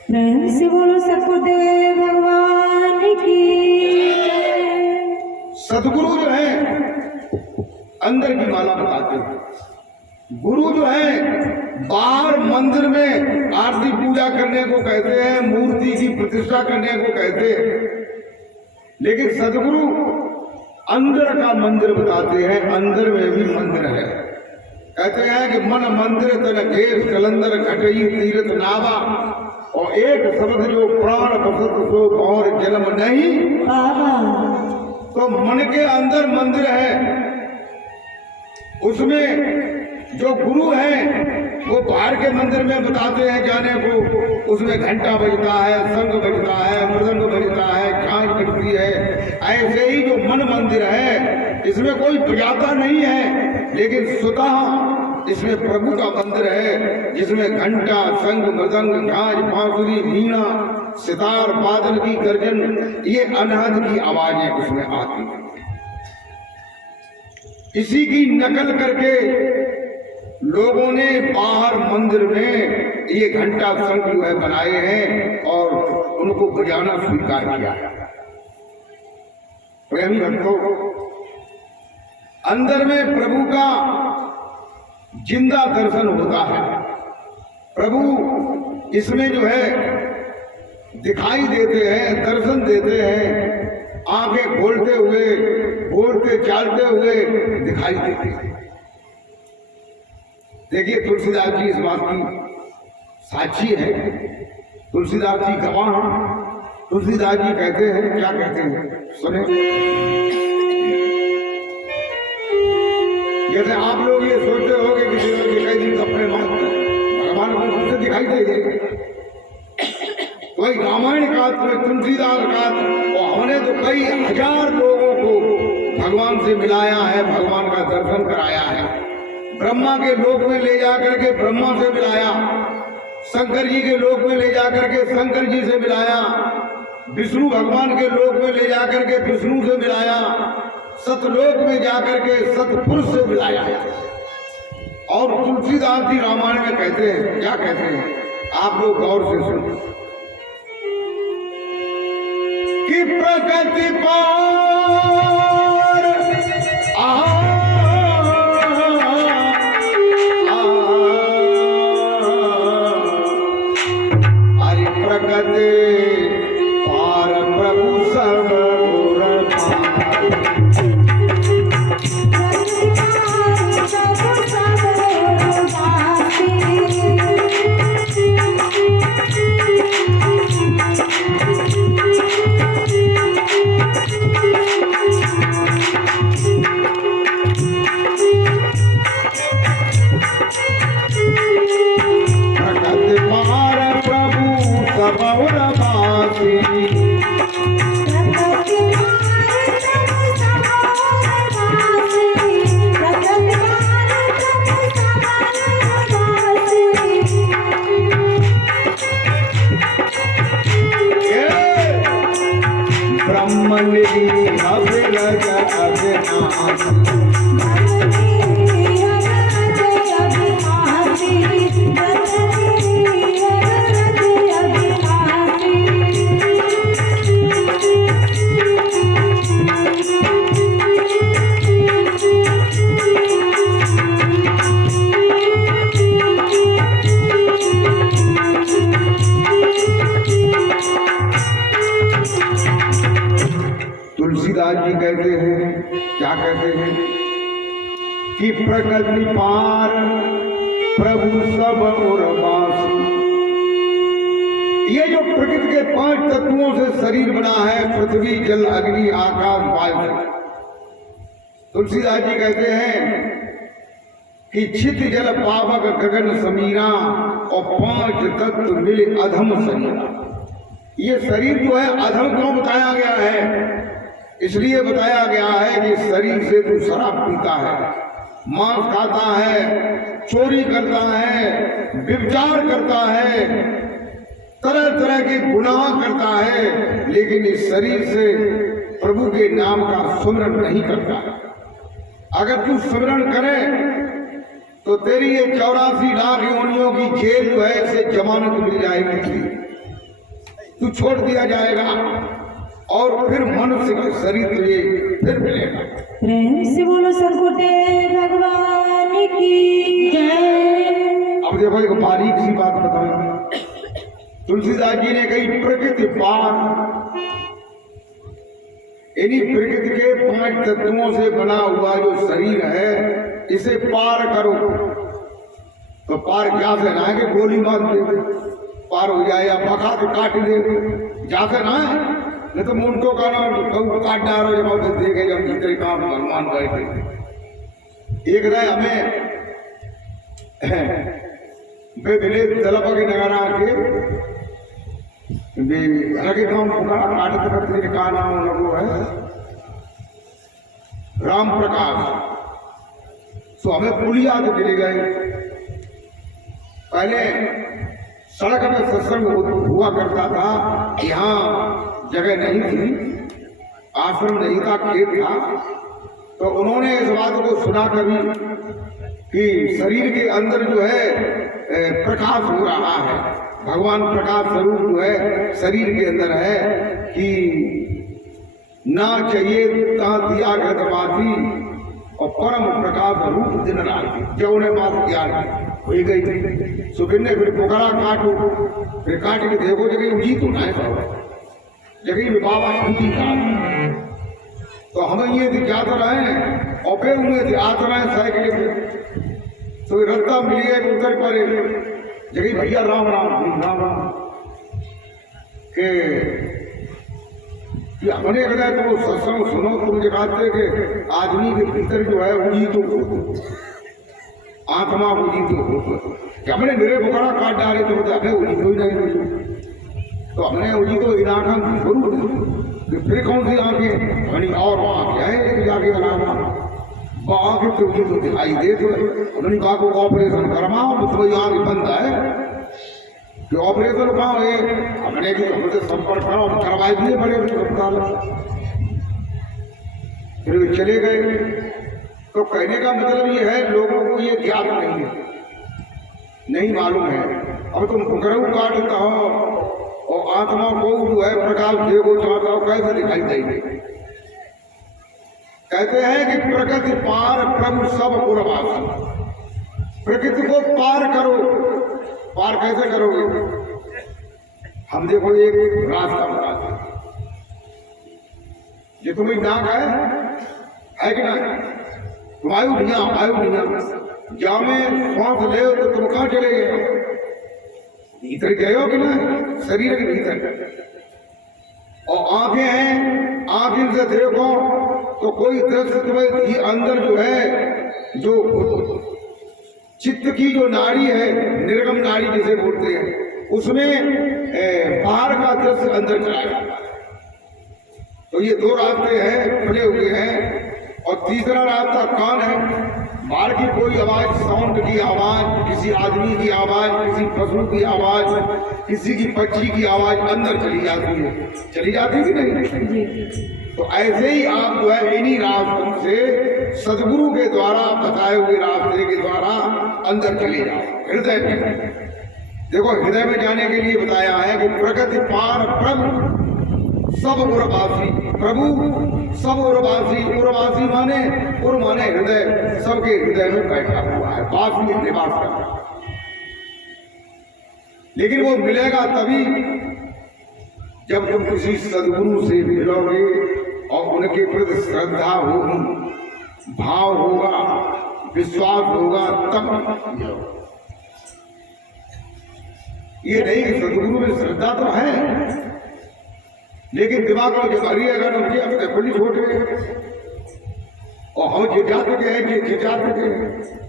प्रेम से बोलो सतगुरुदेव भगवान की जय। सदगुरु जो है अंदर की माला बताते हैं। गुरु जो है बाहर मंदिर में आरती पूजा करने को कहते हैं, मूर्ति की प्रतिष्ठा करने को कहते हैं। लेकिन सदगुरु अंदर का मंदिर बताते हैं। अंदर में भी मंदिर है। कहते हैं कि मन मंदिर तन घेर कलंदर घटई तीर्थ नावा, और एक शब्द जो प्राण बसत सो और जन्म नहीं। तो मन के अंदर मंदिर है, उसमें जो गुरु है वो बाहर के मंदिर में बताते हैं जाने को। उसमें घंटा बजता है, शंख बजता है, मृदंग बजता है, झांझ बजती है। ऐसे ही जो मन मंदिर है इसमें कोई बजाता नहीं है, लेकिन स्वतः इसमें प्रभु का मंदिर है, जिसमें घंटा, शंख, मृदंग, झांझ, बांसुरी, वीणा, सितार, बादल की गर्जन, ये अनहद की आवाजें उसमें आती हैं। इसी की नकल करके लोगों ने बाहर मंदिर में ये घंटा, शंख जो है बनाए हैं और उनको बजाना स्वीकार किया है। प्रेमी भक्तों, अंदर में प्रभु का जिंदा दर्शन होता है। प्रभु इसमें जो है दिखाई देते हैं, दर्शन देते हैं, आंखें खोलते हुए, बोलते चालते हुए दिखाई देते हैं। देखिए तुलसीदास जी इस बात की साक्षी है। तुलसीदास जी गवाह हैं। तुलसीदास जी कहते हैं, क्या कहते हैं सुने। जैसे आप लोग ये सोचते हो कि किसी को दिखाई दी अपने भगवान को खुद से दिखाई देंगे। कोई रामायण का, कोई तुलसीदास का, और हमने तो कई हजार लोगों को भगवान से मिलाया है, भगवान का दर्शन कराया है। ब्रह्मा के लोक में ले जाकर के ब्रह्मा से मिलाया, शंकर जी के लोक में ले जाकर के शंकर जी से मिलाया, विष्णु भगवान के लोक में ले जाकर के विष्णु से मिलाया, सतलोक में जाकर के सतपुरुष से मिलाया। और तुलसीदास जी रामायण में कहते हैं, क्या कहते हैं, आप लोग गौर से सुनो कि प्रकृति पार प्रगति पार प्रभु सब तुलसीदास जी कहते हैं, क्या कहते हैं कि प्रकृति पार प्रभु सब और वासी। ये जो प्रकृति के 5 तत्वों से शरीर बना है, पृथ्वी, जल, अग्नि, आकाश, वायु, तुलसीदास जी कहते हैं कि छित जल पावक गगन समीरा और 5 तत्व मिले अधम शरीर। ये शरीर जो है अधम क्यों बताया गया है? इसलिए बताया गया है कि शरीर से तू शराब पीता है, मांस खाता है, चोरी करता है, व्यभिचार करता है, तरह तरह के गुनाह करता है, लेकिन इस शरीर से प्रभु के नाम का सुमरण नहीं करता। अगर तू सुमरण करे तो तेरी ये 84 लाख योनियों की जेल जो है इससे जमानत मिल जाएगी, तू छोड़ दिया जाएगा और फिर मनुष्य का शरीर तुझे फिर मिलेगा। प्रेम से बोलो सदगुरुदेव भगवान की जय। अब देखो एक बारीक सी बात बताऊं, तुलसीदास जी ने कही प्रकृति पार। इन्हीं प्रकृति के 5 तत्वों से बना हुआ जो शरीर है इसे पार करो। तो पार क्या से ना है कि गोली मार दे पार हो जाए या बखा के काट दे, जाकर ना है, नहीं तो मुंडो का नाम कहूँ काट डालो जब आप देखे जब भीतर काम भगवान बैठे। एक दाय हमें बेभिले तलपा के नगारा के अलग काम काटते करते के कहा नाम लोगों है राम प्रकाश। तो हमें पुलिया से मिले गए। पहले सड़क में सत्संग हुआ करता था, यहाँ जगह नहीं थी, आश्रम नहीं था, खेत था। तो उन्होंने इस बात को सुना कभी कि शरीर के अंदर जो है प्रकाश हो रहा है, भगवान प्रकाश स्वरूप जो है शरीर के अंदर है कि ना चाहिए ता दिया गतवासी और परम प्रकाश रूप दिन राती। जब उन्हें बात ज्ञान हो गई सुबिन ने फिर पोखरा काटो, फिर काट के देखो जगह उजी तो ना जगह में बाबा उजी काट। तो हम ये जाते रहे और फिर उन्हें आते रहे साइकिल पे, तो रस्ता मिली है उधर पर जगह भैया राम राम राम राम के अपने कहते तो सत्संग सुनो, तुम दिखाते कि आदमी के भीतर जो है उजी तो आत्मा उजी तो हमने मेरे बुखारा काट डाले तो अबे उजी तो ही नहीं हुई। तो हमने उजी तो इलाका जरूर फिर कौन सी आंखें बनी और आंखें है एक जाके अलावा आंखें तो उजी तो दिखाई दे। तो उन्होंने कहा को ऑपरेशन करवाओ, तो वही आंख बंद है कि ऑपरेशन कहाँ है, हमने कि हमसे संपर्क करो, हम करवाए दिए बड़े अस्पताल। फिर वे चले गए। तो कहने का मतलब ये है लोगों को ये ज्ञात नहीं है, नहीं मालूम है। अब तुम फुकरऊ काटता हो और आत्मा को जो है प्रकाश देखो चाहता हो, कैसे दिखाई देगी? कहते हैं कि प्रकृति पार प्रभु सब पुरवासी। प्रकृति को पार करो। पार कैसे करोगे? हम देखो एक रास्ता बताते ये तुम्हें नाक है कि नहीं? वायु जहाँ में श्वास ले तो तुम कहाँ चले गए? भीतर गए हो कि नहीं? शरीर के भीतर। और आंखें हैं, आंखें से देखो तो कोई दृश्य तुम्हें अंदर जो है जो चित्त की जो नाड़ी है, निर्गम नाड़ी जिसे बोलते हैं, उसमें बाहर का दृश्य अंदर चला जाता है। तो ये 2 रास्ते हैं खुले हुए हैं। और तीसरा रास्ता कान है। बाहर की कोई आवाज, साउंड की आवाज, किसी आदमी की आवाज, किसी पशु की आवाज, किसी की पक्षी की आवाज अंदर चली जाती कि नहीं? तो ऐसे ही आप जो है इन्हीं रास्तों से सदगुरु के द्वारा बताए हुए रास्ते के द्वारा अंदर चले जाओ हृदय में। देखो हृदय में जाने के लिए बताया है कि प्रकृति पार प्रभु सब उर्वासी। प्रभु सब उर्वासी। उर्वासी माने उर माने हृदय, सबके हृदय में बैठा हुआ है, पास में निवास कर रहा है। लेकिन वो मिलेगा तभी जब तुम किसी सदगुरु से मिलोगे और उनके प्रति श्रद्धा होगी, भाव होगा, विश्वास होगा, तब ये नहीं कि सदगुरु में श्रद्धा तो है, लेकिन दिमाग में बीमारी अगर उनकी अपने बड़ी छोटे और हम जिजाते के हैं कि जिजाते के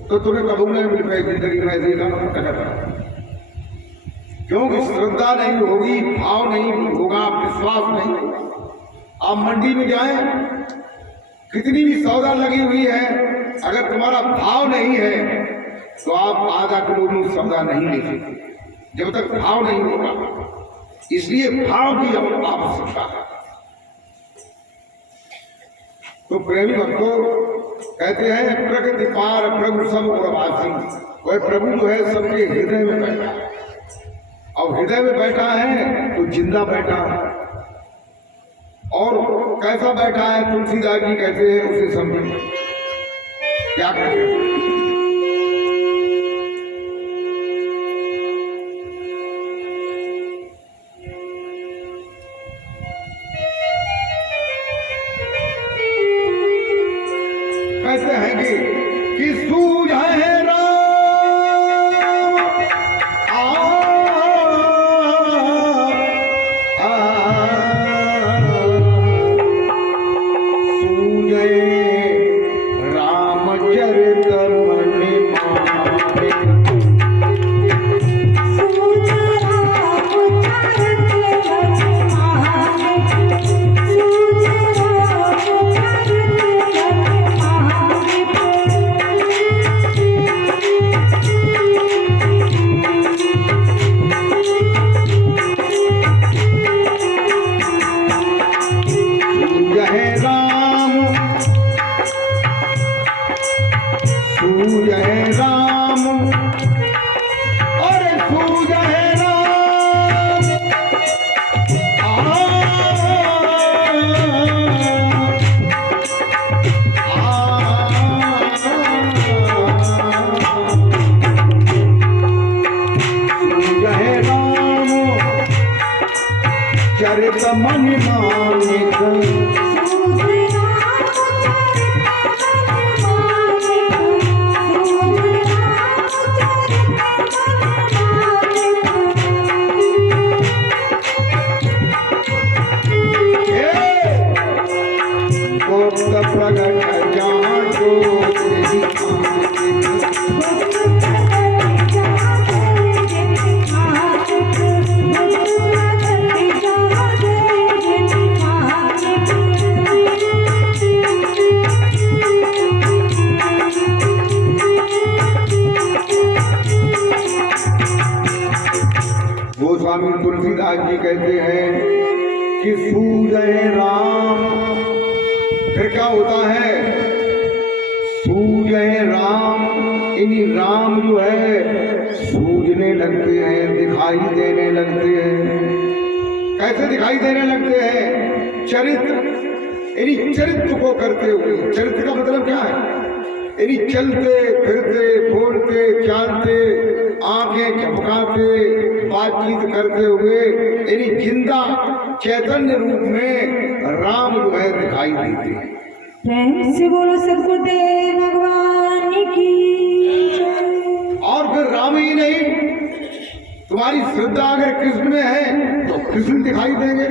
तो तुम्हें कबू नहीं मिल पाएगी जिंदगी में ऐसे गाना कहता, क्योंकि श्रद्धा नहीं होगी, भाव नहीं होगा, विश्वास नहीं होगा। आप मंडी में जाएं, कितनी भी सौदा लगी हुई है, अगर तुम्हारा भाव नहीं है तो आप आधा किलो भी सौदा नहीं ले सकते, जब तक भाव नहीं होगा। इसलिए भाव की आवश्यकता है। तो प्रेमी भक्तों कहते हैं प्रकृति पार प्रभु सब प्रवासी, वह प्रभु जो है सबके हृदय में बैठा है, और हृदय में बैठा है तो जिंदा बैठा है। और कैसा बैठा है तुलसीदास जी कहते हैं, उसे समझे क्या कहते हैं। कहते हैं कि सूझ है चरित मन मानिक गोप्त प्रगट जातो गोस्वामी तुलसीदास जी कहते हैं कि सूजय राम, फिर क्या होता है सूजय राम, इन्हीं राम जो है सूझने लगते हैं, दिखाई देने लगते हैं। कैसे दिखाई देने लगते हैं? चरित्र, इन्हीं चरित्र को करते हुए। चरित्र का मतलब क्या है? इन्हीं चलते फिरते बोलते चालते आंखें झपकाते बातचीत करते हुए इन्हीं जिंदा चैतन्य रूप में राम जो है दिखाई देते हैं। प्रेम से बोलो सदगुरुदेव भगवान की जय। और फिर राम ही नहीं, तुम्हारी श्रद्धा अगर कृष्ण में है तो कृष्ण दिखाई देंगे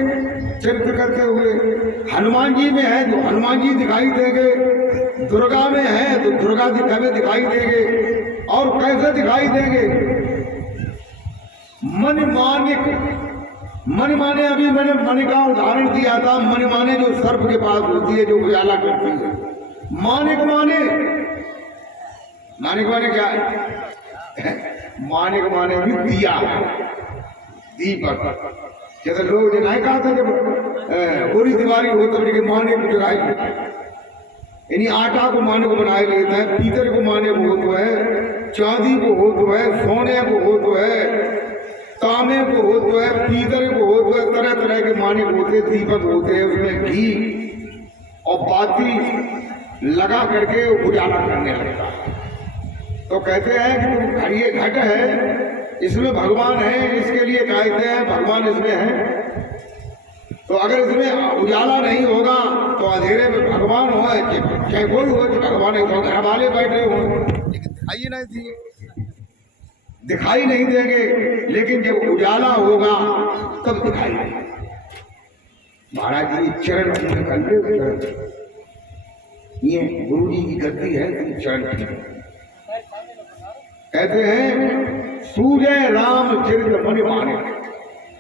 चरित्र करते हुए, हनुमान जी में है तो हनुमान जी दिखाई देंगे, दुर्गा में है तो दुर्गा दिखाई देंगे। और कैसे दिखाई देंगे? मन माने, अभी मैंने मन का उदाहरण दिया था। मन माने जो सर्प के पास होती है, जो उजाला करती है। मानिक माने क्या है? मानिक माने भी दिया है, दीपक। जैसे लोग नहीं कहा था जब पूरी दिवाली हो तब लेकिन मानिक जगाई, यानी आटा को माने को बनाए लेता है, पीतल को माने को हो तो है, चांदी को हो तो है, सोने को हो तो है, तांबे को हो तो है, पीतल को हो तो है, तरह तरह के माने होते, दीपक होते हैं, उसमें घी और बाती लगा करके उजाला करने लगता है। तो कहते हैं कि ये घट है, इसमें भगवान है, इसके लिए कहते हैं भगवान इसमें है। तो अगर इसमें उजाला नहीं होगा तो अंधेरे में भगवान हो, चाहे कोई हो, तो भगवान है तो घर वाले बैठे हो, लेकिन दिखाई नहीं दी। दिखाई नहीं देंगे, लेकिन जब उजाला होगा तब दिखाई देंगे। महाराज जी चरण पूजन करते, ये गुरु जी की गति है, चरण पूजन कहते हैं। सूर्य राम चरित मन माने,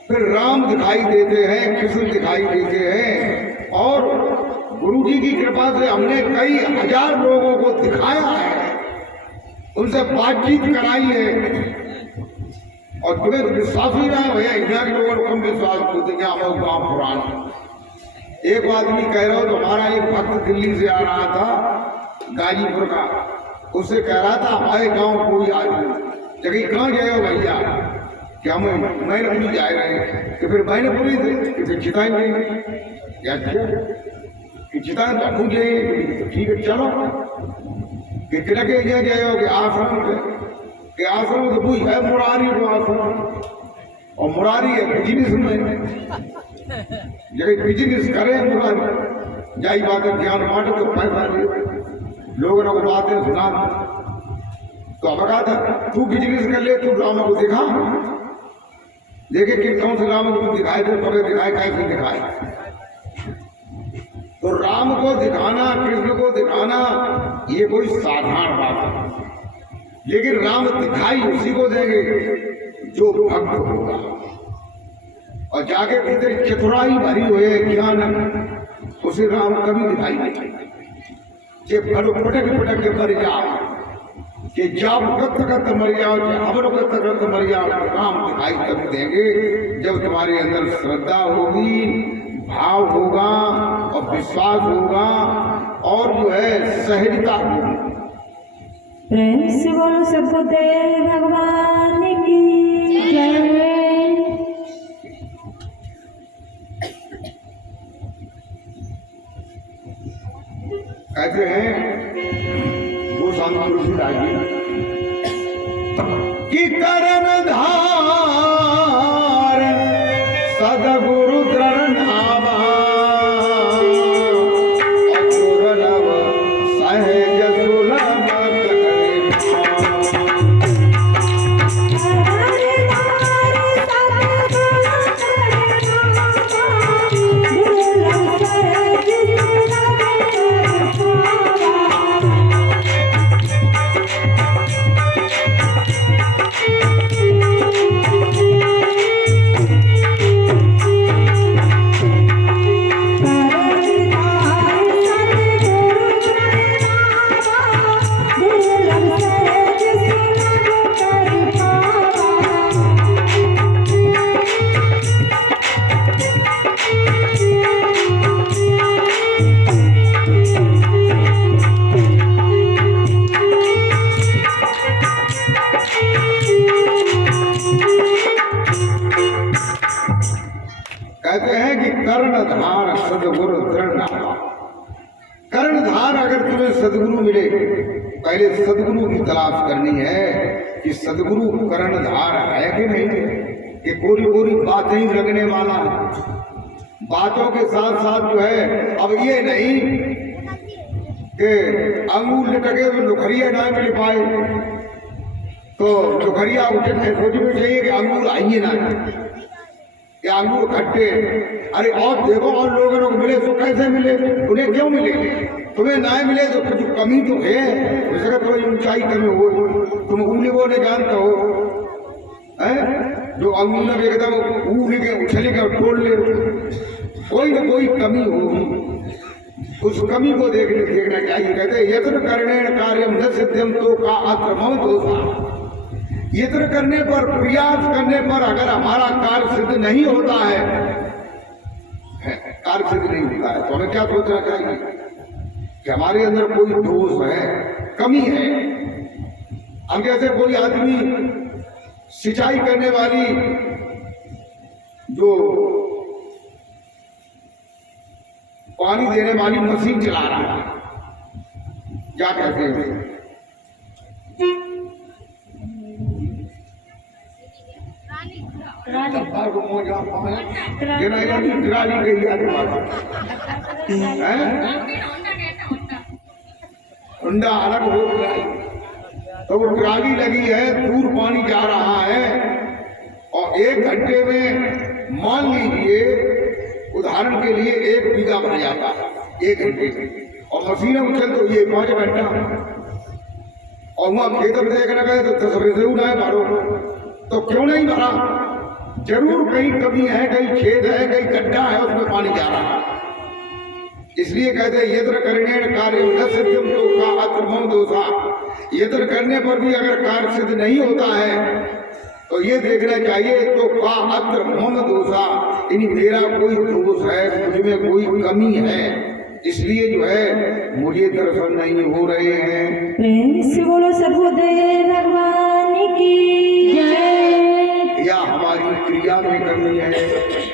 फिर राम दिखाई देते हैं, कृष्ण दिखाई देते हैं, और गुरु जी की कृपा से हमने कई हजार लोगों को दिखाया है, उनसे बातचीत कराई है। और तुम्हें विश्वास ही ना भैया, इंडिया के लोगों को कम विश्वास होते क्या हम गाँव पुराना। एक आदमी कह रहा हो तो हमारा एक भक्त दिल्ली से आ रहा था, गाजीपुर का, उससे कह रहा था हमारे गांव कोई आदमी जगह कहाँ गए हो भैया, क्या मैनपुरी जा रहे हैं, कि फिर मैनपुरी थे कि चिताएं कि चिताएं तो पूछे, ठीक है चलो, कि किलके गए हो कि आश्रम के आश्रम तो पूछ है मुरारी को आश्रम, और मुरारी है बिजनेस में, जगह बिजनेस करे मुरारी, जाई बात है ज्ञान बांटे तो पैसा ले, लोगों को बातें सुना। तो अब कहा था तू बिजनेस कर ले, तू राम को दिखा, देखे कि कौन से राम को दिखाए थे, पकड़े दिखाए, कैसे दिखाए। तो राम को दिखाना, कृष्ण को दिखाना ये कोई साधारण बात है, लेकिन राम दिखाई उसी को देंगे जो भक्त होगा, और जाके भीतर चतुराई भरी हुए ज्ञान, उसे राम कभी दिखाई नहीं। जे भरो पटक पटक के मर जाओ, कि जाप कत मर जाओ, अमर कत मर जाओ, राम दिखाई तब देंगे जब तुम्हारे अंदर श्रद्धा होगी, भाव होगा और विश्वास होगा, और जो है सहजता होगी। प्रेम से बोलो सतगुरुदेव भगवान की जय। कहते हैं वो स्वामी तुलसीदास जी कि करन धार सदगुरु दृढ़ नामा, दुर्लभ सहज सुलभ कहते हैं कि कर्णधार सदगुरु दृढ़ नामा। कर्णधार अगर तुम्हें सदगुरु मिले, पहले सदगुरु की तलाश करनी है कि सदगुरु कर्णधार है कि नहीं, कि कोरी कोरी बातें ही लगने वाला, बातों के साथ साथ जो है अब ये नहीं कि अंगूर लटके तो लुखरिया ना मिल पाए, तो लुखरिया उठे सोच में चाहिए कि अंगूर आइए ना, या अंगूर खट्टे। अरे और देखो और लोगों को मिले तो कैसे मिले, उन्हें क्यों मिले, तुम्हें ना मिले तो कुछ कमी तो है, हो सके थोड़ी ऊंचाई कमी हो, तुम ऊले वो नहीं जानते हो, जो अंगूर एकदम ऊले के उछले के तोड़ ले, कोई न कोई कमी होगी, उस कमी को देखना चाहिए। कहते यत्र करणेन कार्यम न सिद्ध्यम तो का आक्रमण दोषा, यत्र करने पर, प्रयास करने पर अगर हमारा कार्य सिद्ध नहीं होता है, कार्य सिद्ध नहीं होता है, तो हमें क्या सोचना चाहिए कि हमारे अंदर कोई दोष है, कमी है। अब जैसे कोई आदमी सिंचाई करने वाली जो पानी देने वाली मशीन चला रहा है, क्या कहते हैं, होंडा अलग हो, तो वो ट्राली लगी है, दूर पानी जा रहा है और 1 घंटे में मान लीजिए उदाहरण के लिए 1 बीघा भर जाता है 1 घंटे में, और मशीनें उछल तो ये 5 घंटा, और वहां खेत में देखने गए तो 10 बजे उड़ाए मारो, तो क्यों नहीं भरा? जरूर कहीं कमी है, कहीं छेद है, कहीं गड्ढा है, उसमें पानी जा रहा है। इसलिए कहते हैं यत्र करने कार्य न सिद्धम तो का अत्रमम दोषा, यत्र करने पर भी अगर कार्य सिद्ध नहीं होता है तो ये देखना चाहिए तो का अत्रमम दोषा, यानी मेरा कोई दोष है, मुझमें कोई कमी है, इसलिए जो है मुझे दर्शन नहीं हो रहे हैं। प्रेम से बोलो सद्गुरुदेव भगवान की जय। या हमारी क्रिया में कमी है,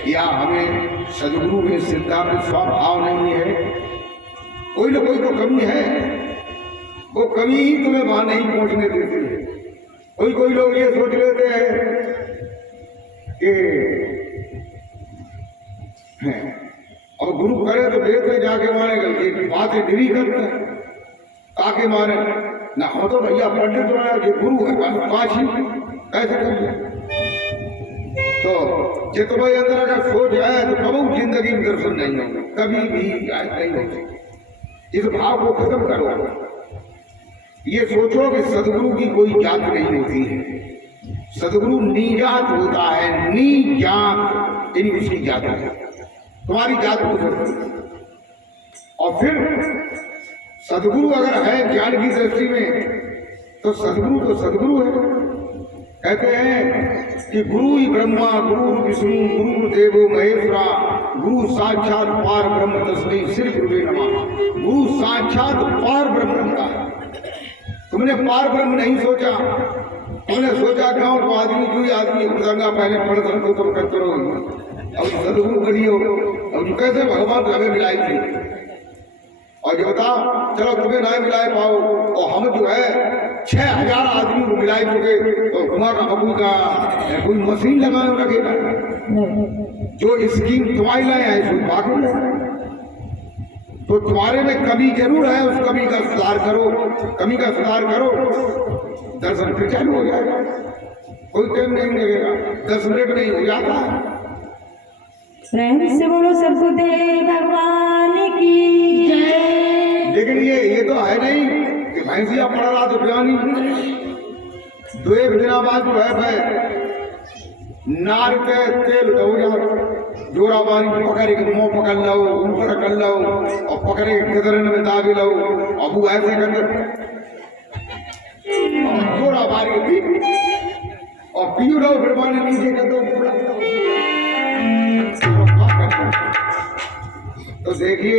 या हमें सदगुरु में श्रद्धा में स्वभाव नहीं है, कोई ना कोई तो कमी है, वो कमी ही तुम्हें वहां नहीं पहुंचने देती है। कोई लोग ये सोच लेते हैं कि और गुरु करे तो देर में जाके मारेगा, ये बात निरी करते हैं ताकि मारे ना हो, तो भैया पंडित जो है ये गुरु है, काशी कैसे करेंगे? तो ये तुम्हारे अंदर अगर सोच है तो कभी जिंदगी में दर्शन नहीं होगा, कभी भी नहीं होगा। इस भाव को खत्म करो, ये सोचो कि सदगुरु की कोई जात नहीं होती है, सदगुरु नीजात होता है, नीजात यानी उसकी जात है, तुम्हारी जात हो सकती है। और फिर सदगुरु अगर है ज्ञान की दृष्टि में तो सदगुरु है। कहते हैं कि गुरु ही ब्रह्मा, गुरु विष्णु, गुरु देवो महेश्वरा, गुरु साक्षात पार ब्रह्म तस्मै श्री गुरुवे नमः। गुरु साक्षात पार ब्रह्म होता है। तुमने पार ब्रह्म नहीं सोचा, तुमने सोचा गाँव को आदमी कोई आदमी गंगा पहले पढ़ सकते तुम करते रहो, अब सदगुरु करियो, अब कैसे भगवान हमें मिलाई थी, और ये बताओ चलो तुम्हें ना मिलाए पाओ, और हम जो है 6000 आदमी को मिलाई चुके, तो कुमार का बबू का कोई मशीन लगाए रखेगा? जो स्कीम तुम्हारी लाए है इसको बाकी, तो तुम्हारे में कमी जरूर है, उस कमी का सुधार करो, कमी का सुधार करो, दर्शन फिर चालू हो जाएगा। कोई टाइम नहीं लगेगा, 10 मिनट नहीं हो जाता है। प्रेम से बोलो सद्गुरुदेव भगवान की जय। लेकिन ये तो है नहीं कि भैंसिया पड़ रहा तो प्यानी 2-1 दिन बाद जो है भाई नार के तेल दो जोरा बारी पकड़ के मुंह पकड़ लो, ऊपर कर लो, और पकड़ के गदरन में दाबी लो, अबू ऐसे कर जोरा बारी पी और पियो लो, फिर पानी नीचे कर दो। तो देखिए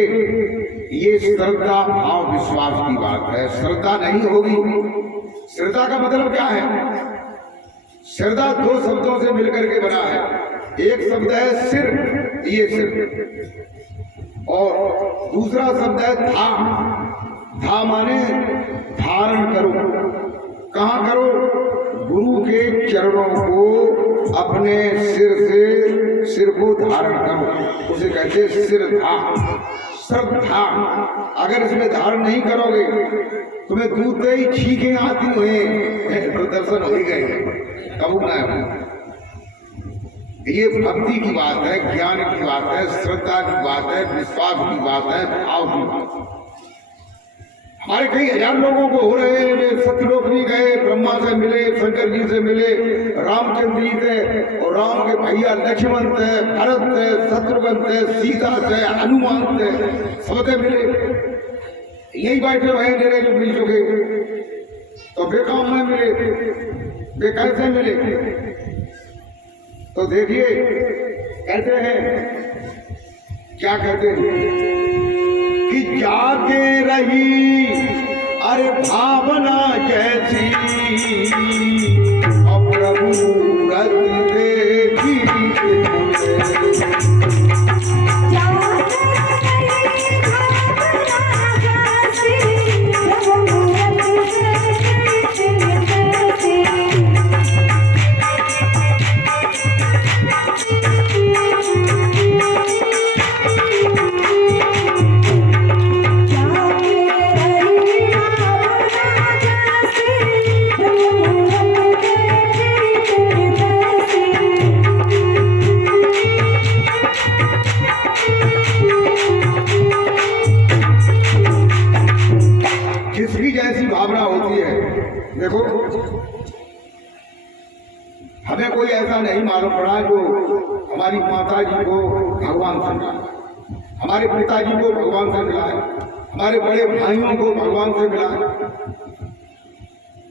ये श्रद्धा भाव विश्वास की बात है। श्रद्धा नहीं होगी, श्रद्धा का मतलब क्या है? श्रद्धा 2 शब्दों से मिलकर के बना है। एक शब्द है सिर, ये सिर, और दूसरा शब्द है था। था माने धारण करो। कहाँ करो? गुरु के चरणों को अपने सिर को धारण करो, उसे कहते हैं सिरधा, श्रद्धा। अगर इसमें धारण नहीं करोगे, तुम्हें दूध से ही छींकें आती हुए तो दर्शन हो ही गए, कबूल ना। ये भक्ति की बात है, ज्ञान की बात है, श्रद्धा की बात है, विश्वास की बात है, भाव की बात है। हमारे कई हजार लोगों को हो रहे हैं, सत्यलोक भी गए, ब्रह्मा से मिले, शंकर जी से मिले, रामचंद्र जी से, और राम के भैया लक्ष्मण थे, भरत थे, शत्रुघ्न थे, सीता थे, हनुमान थे, सबसे मिले। यही बैठे हुए मेरे जो मिल चुके, तो बेकाम में मिले, बेकैसे मिले। तो देखिए कहते हैं, क्या कहते हैं कि जाके रही अरे भावना जैसी, और प्रभु रत देखी ऐसी भावना होती है। देखो, हमें कोई ऐसा नहीं मालूम पड़ा जो हमारी माता जी को भगवान से मिला, हमारे पिताजी को भगवान से मिला है, हमारे बड़े भाइयों को भगवान से मिला है।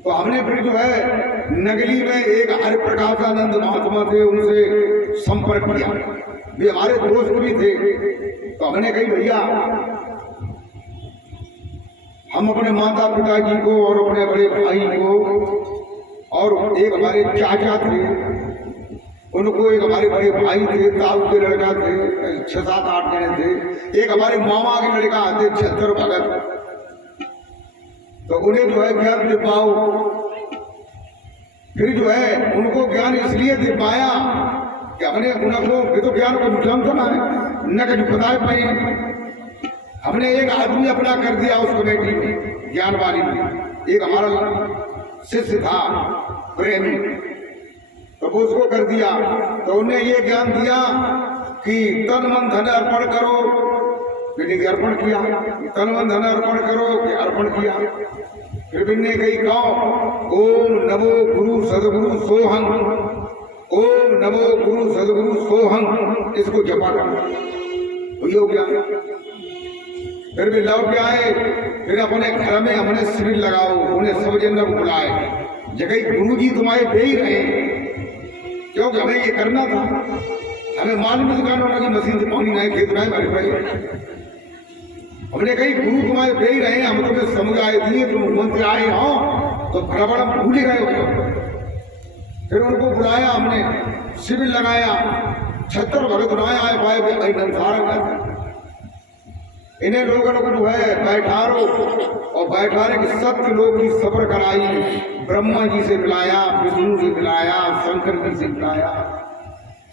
तो हमने फिर जो है नगली में एक हरिप्रकाशानंद महात्मा थे, उनसे संपर्क किया। वे हमारे दोस्त भी थे। तो हमने कही भैया, हम अपने माता पिताजी को और अपने बड़े भाई को और एक हमारे चाचा थे, उनको एक हमारे बड़े भाई थे, ताऊ के लड़का थे, 6-7-8 जने थे, एक हमारे मामा के लड़का थे 76 भगत। तो उन्हें जो है ज्ञान दे पाओ। फिर जो है उनको ज्ञान इसलिए दे पाया कि हमने उनको तो ज्ञान को नुकसान करना है न कभी बताए पाए। हमने एक आदमी अपना कर दिया उस कमेटी में, ज्ञान वाली में। एक हमारा शिष्य था प्रेमी, तो वो उसको कर दिया। तो उन्हें ये ज्ञान दिया कि तन मन धन अर्पण करो, मैंने अर्पण किया। तन मन धन अर्पण करो, अर्पण किया। फिर मैंने कही कहो ओम नमो गुरु सदगुरु सोहं, ओम नमो गुरु सदगुरु सोहं, इसको जपा करो, वही हो गया। फिर भी लौट के आए, फिर अपने घर में हमने शिविर लगाओ, उन्हें सब जन को बुलाए। जगह गुरु जी तुम्हारे दे ही रहे, क्योंकि हमें ये करना था। हमें मालूम दुकान होना की मशीन से पानी नहीं, खेत में भरे पड़े। हमने कही गुरु तुम्हारे दे ही रहे, हम तुम्हें समुदाय दिए, तुम मन से आए हो तो बराबर हम भूल गए हो। फिर उनको बुलाया, हमने शिविर लगाया, 76 भगत बनाया है भाई नंसार। इन्हें लोगों को जो है बैठारो, और बैठाने के सत्य लोग की सब्र कराई। ब्रह्मा जी से मिलाया, विष्णु से मिलाया, शंकर जी से मिलाया,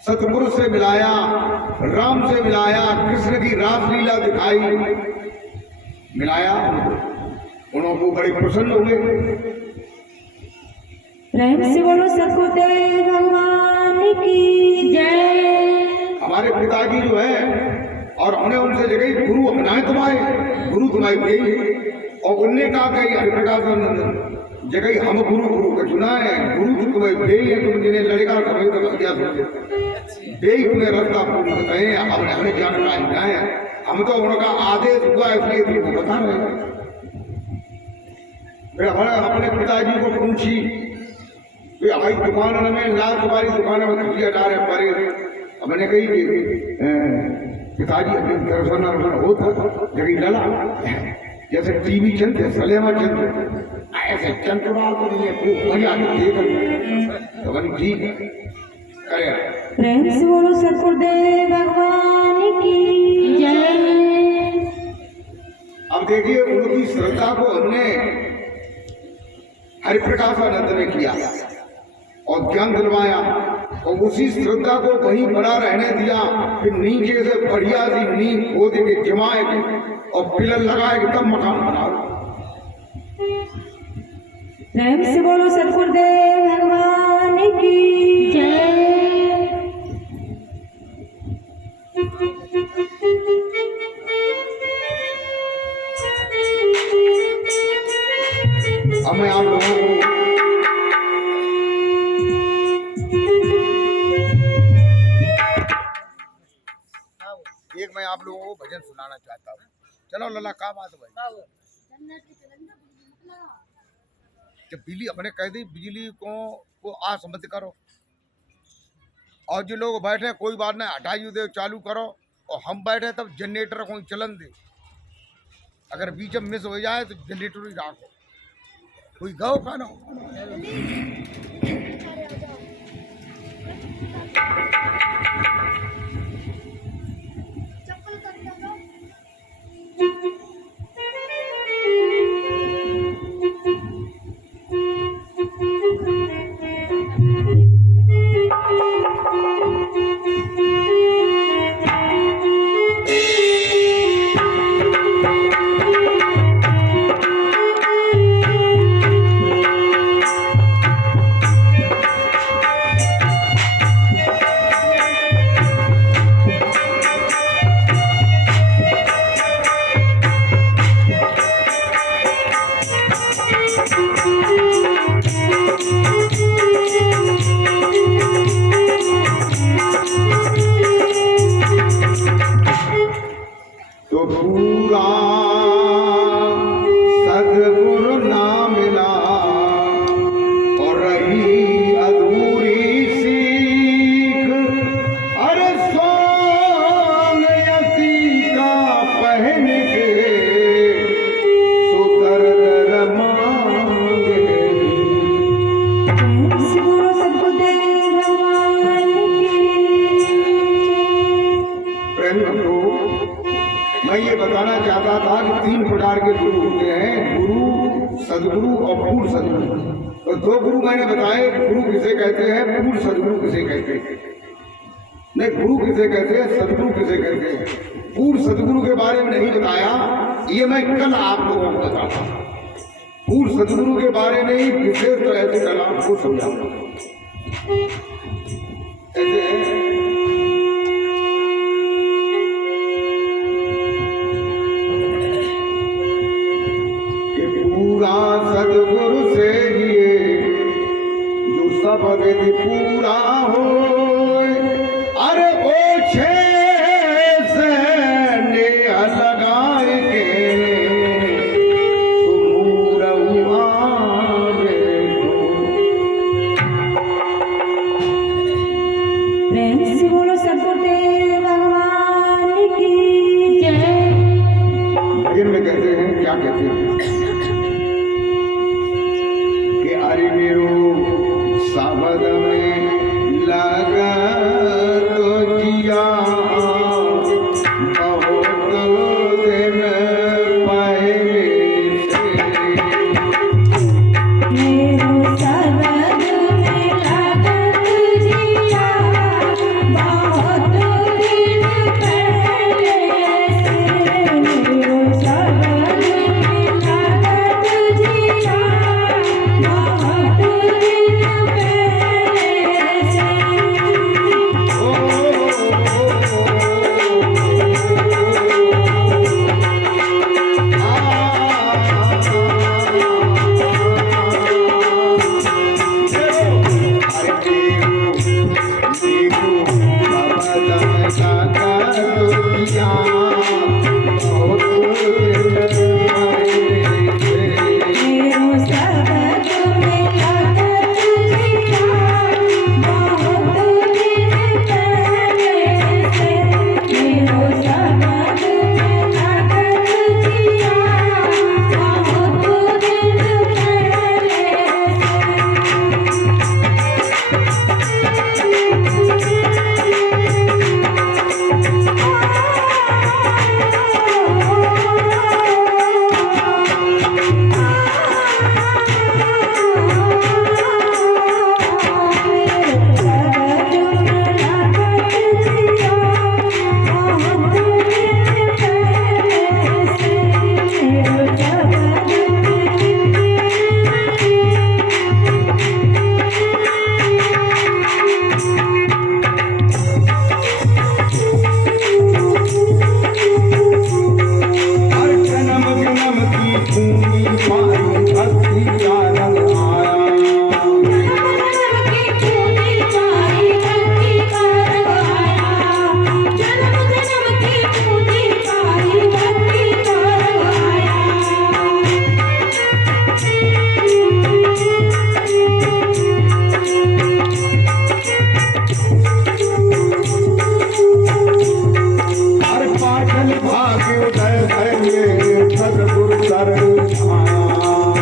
सतपुरुष से मिलाया, राम से मिलाया, कृष्ण की रासलीला दिखाई, मिलाया। उनको बड़े प्रसन्न हुए। प्रेम से बोलो सतगुरुदेव भगवान की जय। हमारे पिताजी जो है, और हमने उनसे जगह गुरु अपनाए तुम्हारे, गुरु तुम्हारे यही। और उनने कहा कि हरिप्रकाशानंद जगह हम गुरु को चुना है, गुरु तो तुम्हें दे ही है, तुम जिन्हें लड़का कभी तो क्या दे ही तुम्हें रास्ता पूर्ण कहे। हमने हमें जानकारी है, हम तो उनका आदेश हुआ इसलिए तुमको बता रहे हैं। फिर अपने पिताजी को पूछी, हमारी दुकान में लाल तुम्हारी दुकान में खिया जा रहे परे। हमने कही पिताजी अपने दर्शन होता जगह लड़ा, जैसे टीवी चलते सलेमा चलते ऐसे चंद्रमा को मजा देख तो बनी ठीक करे। प्रेम से बोलो सतगुरुदेव भगवान की जय। अब देखिए, उनकी श्रद्धा को हमने हरिप्रकाशानंद ने किया और ज्ञान दिलवाया, और उसी श्रद्धा को वहीं बना रहने दिया। फिर नीचे से बढ़िया सी नींव खोद के जमाए और पिलर लगाए के तब मकान बनाओ। प्रेम से बोलो सतगुरुदेव भगवान की जय। अब मैं आप लोगों को भजन सुनाना चाहता हूँ। चलो लल्ला, का बात भाई? जब बिजली अपने कह दी, बिजली को आस मत करो, और जो लोग बैठे कोई बात नहीं, हटाइए दे, चालू करो। और हम बैठे तब जनरेटर को चलन दे, अगर बीच में मिस हो जाए तो जनरेटर ही राखो। कोई गाओ का ना सदगुरु और पूर्ण सदगुरु। तो दो गुरु मैंने बताए, गुरु किसे कहते हैं, पूर्ण सदगुरु किसे कहते हैं। नहीं, गुरु किसे कहते हैं, सदगुरु किसे कहते हैं। पूर्ण सदगुरु के बारे में नहीं बताया, ये मैं कल आप लोगों को बताऊंगा। पूर्ण सदगुरु के बारे में ही विशेष तरह से कल आपको समझाऊंगा। कि पूरा सदगुरु से ही जो सब विधि पूरा हो, अरे ओछे से नेह लगाए के सुमूर आवे हो। प्रेम से बोलो सदगुरुदेव भगवान की जय। भजन में कहते हैं, क्या कहते हैं कि अरे मेरो साबद में लगा तो जिया बहुत दिन पहले से। मेरो सबद में लागत जिया बहुत दिन पहले से। मेरो सबद में लागत जिया बहुत दिन पहले से। मेरो सबद में लागत जिया बहुत दिन पहले से। मेरो सबद में लागत जिया बहुत दिन हर जन्म जन्म की भूमि पाई भक्ति का रंग आया। हर पाटन भाग्य उदय भरेंगे सदगुरु शरण आया।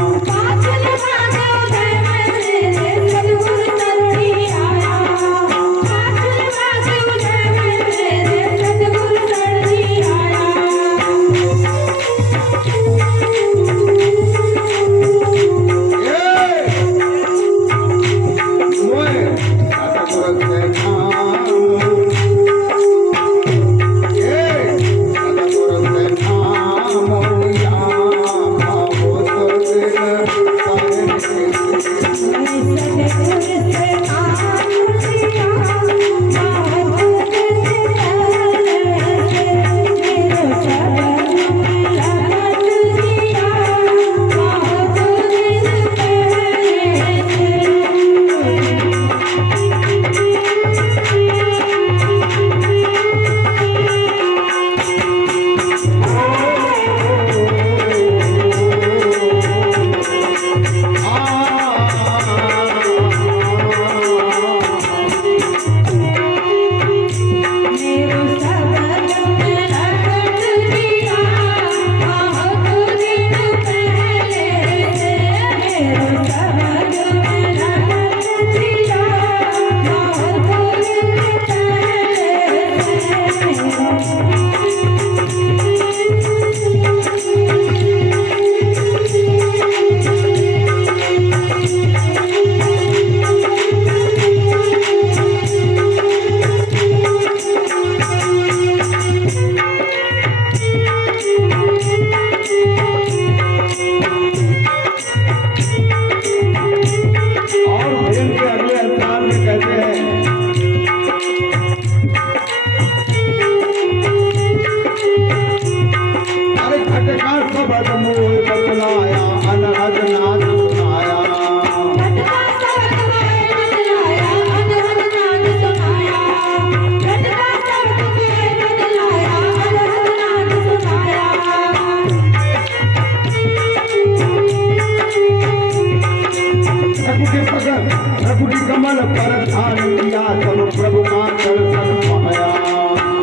पर ध्यान दिया तब प्रभु का दर्शन पाया।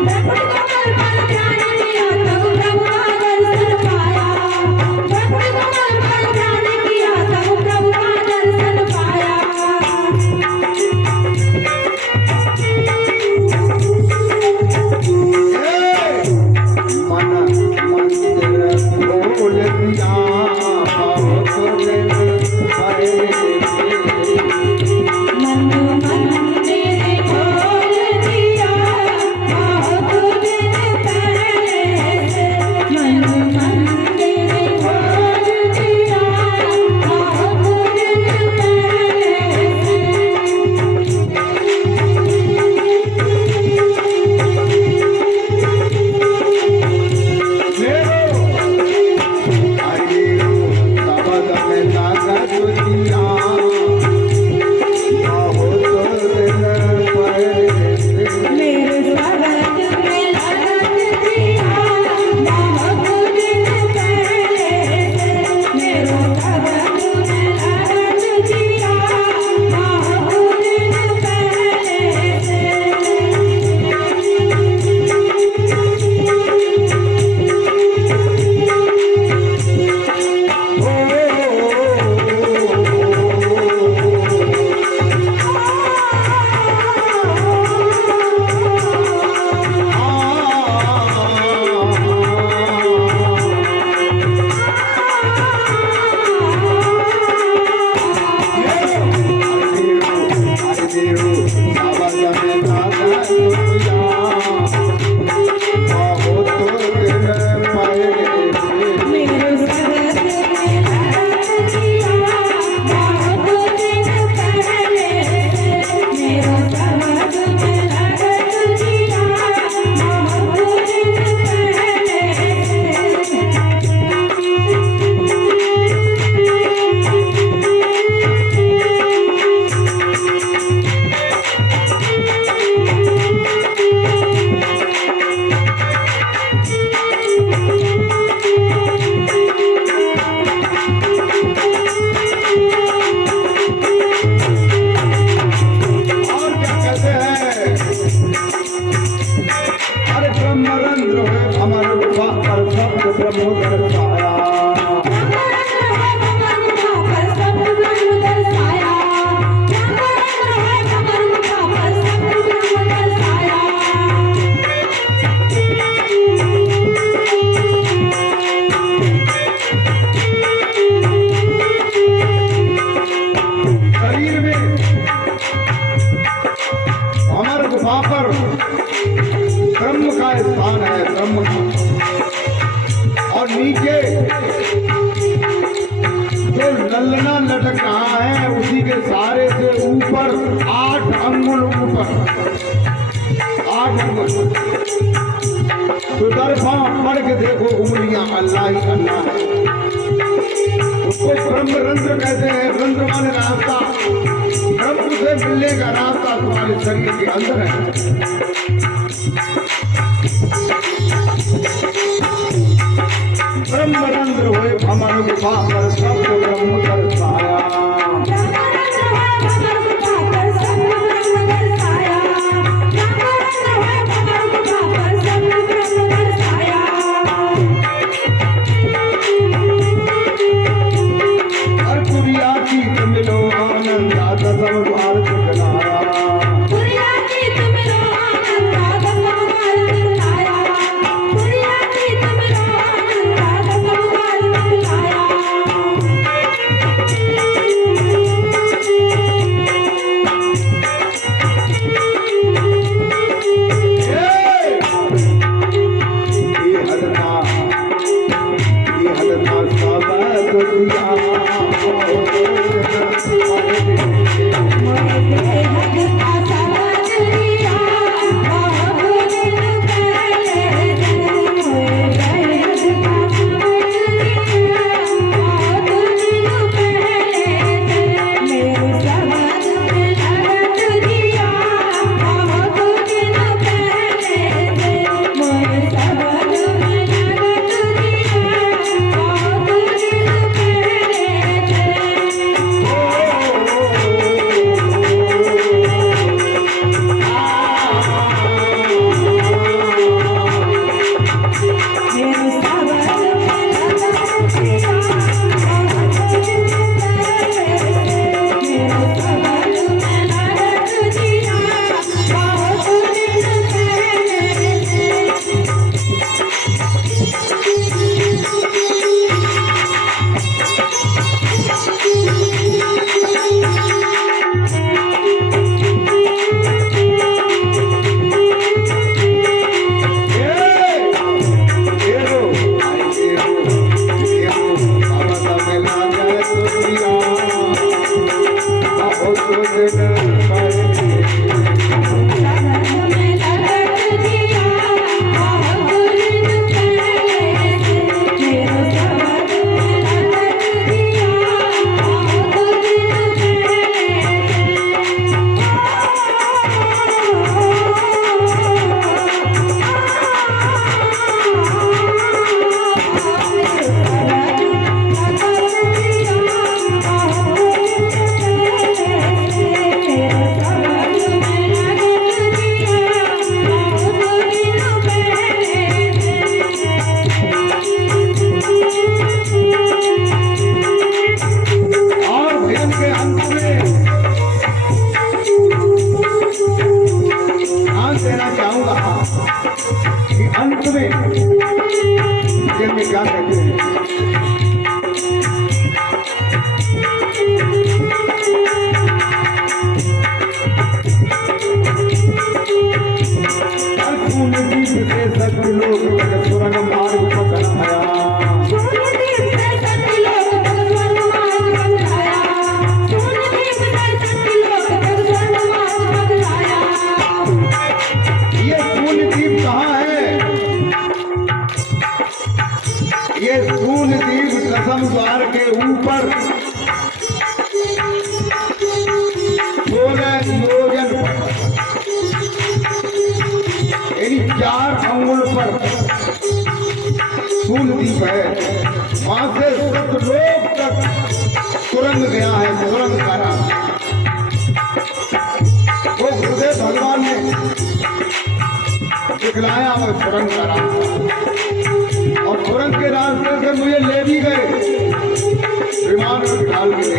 ब्रह्मण कमल पर ध्यान दिया तब प्रभु का दर्शन पाया। ब्रह्मण कमल पर ध्यान दिया तब प्रभु का दर्शन पाया। मन मंदिर खोल दिया बहुत दिन पहले। मन मंदिर खोल दिया बहुत दिन पहले से। मन मंदिर खोल दिया बहुत दिन मेरे शब्द में लगन दिया बहुत दिन पहले से। मेरे शब्द में लगन दिया बहुत दिन पहले से। मेरे शब्द में लगन दिया बहुत दिन पहले से। मेरे शब्द में लगन दिया बहुत दिन और क्या कहते हैं? अरे ब्रह्मरंध्र है अमर गुफा पर शब्द ब्रह्म दर्शाया। शरीर में अमर गुफा पर ब्रह्म का स्थान है, ब्रह्म का। और नीचे जो ललना लटक रहा है उसी के सारे से ऊपर 8 अंगुल ऊपर, 8 अंगुल। तो तरफा पढ़ के देखो उंगलियां अल्लाह ही अल्लाह है। उसको ब्रह्मरंध्र कहते हैं। रंध्र माने रास्ता, ब्रह्म से मिलने का रास्ता तुम्हारे शरीर के अंदर है। ब्रह्मरंध्र हुए भमर गुफा पर शब्द ब्रह्म दर्शाया। हर कुरिया की मिलो आनंद आता सब भारत बनाया। 16 योजन यानी 4 अंगुल पर सूलदीप है। वहां से सतलोक तक सुरंग गया है, सुरंग का रास्ता। वो गुरुदेव भगवान ने दिखलाया वो सुरंग का रास्ता, और सुरंग के रास्ते से मुझे ले भी गए, विमान में बिठाल के ले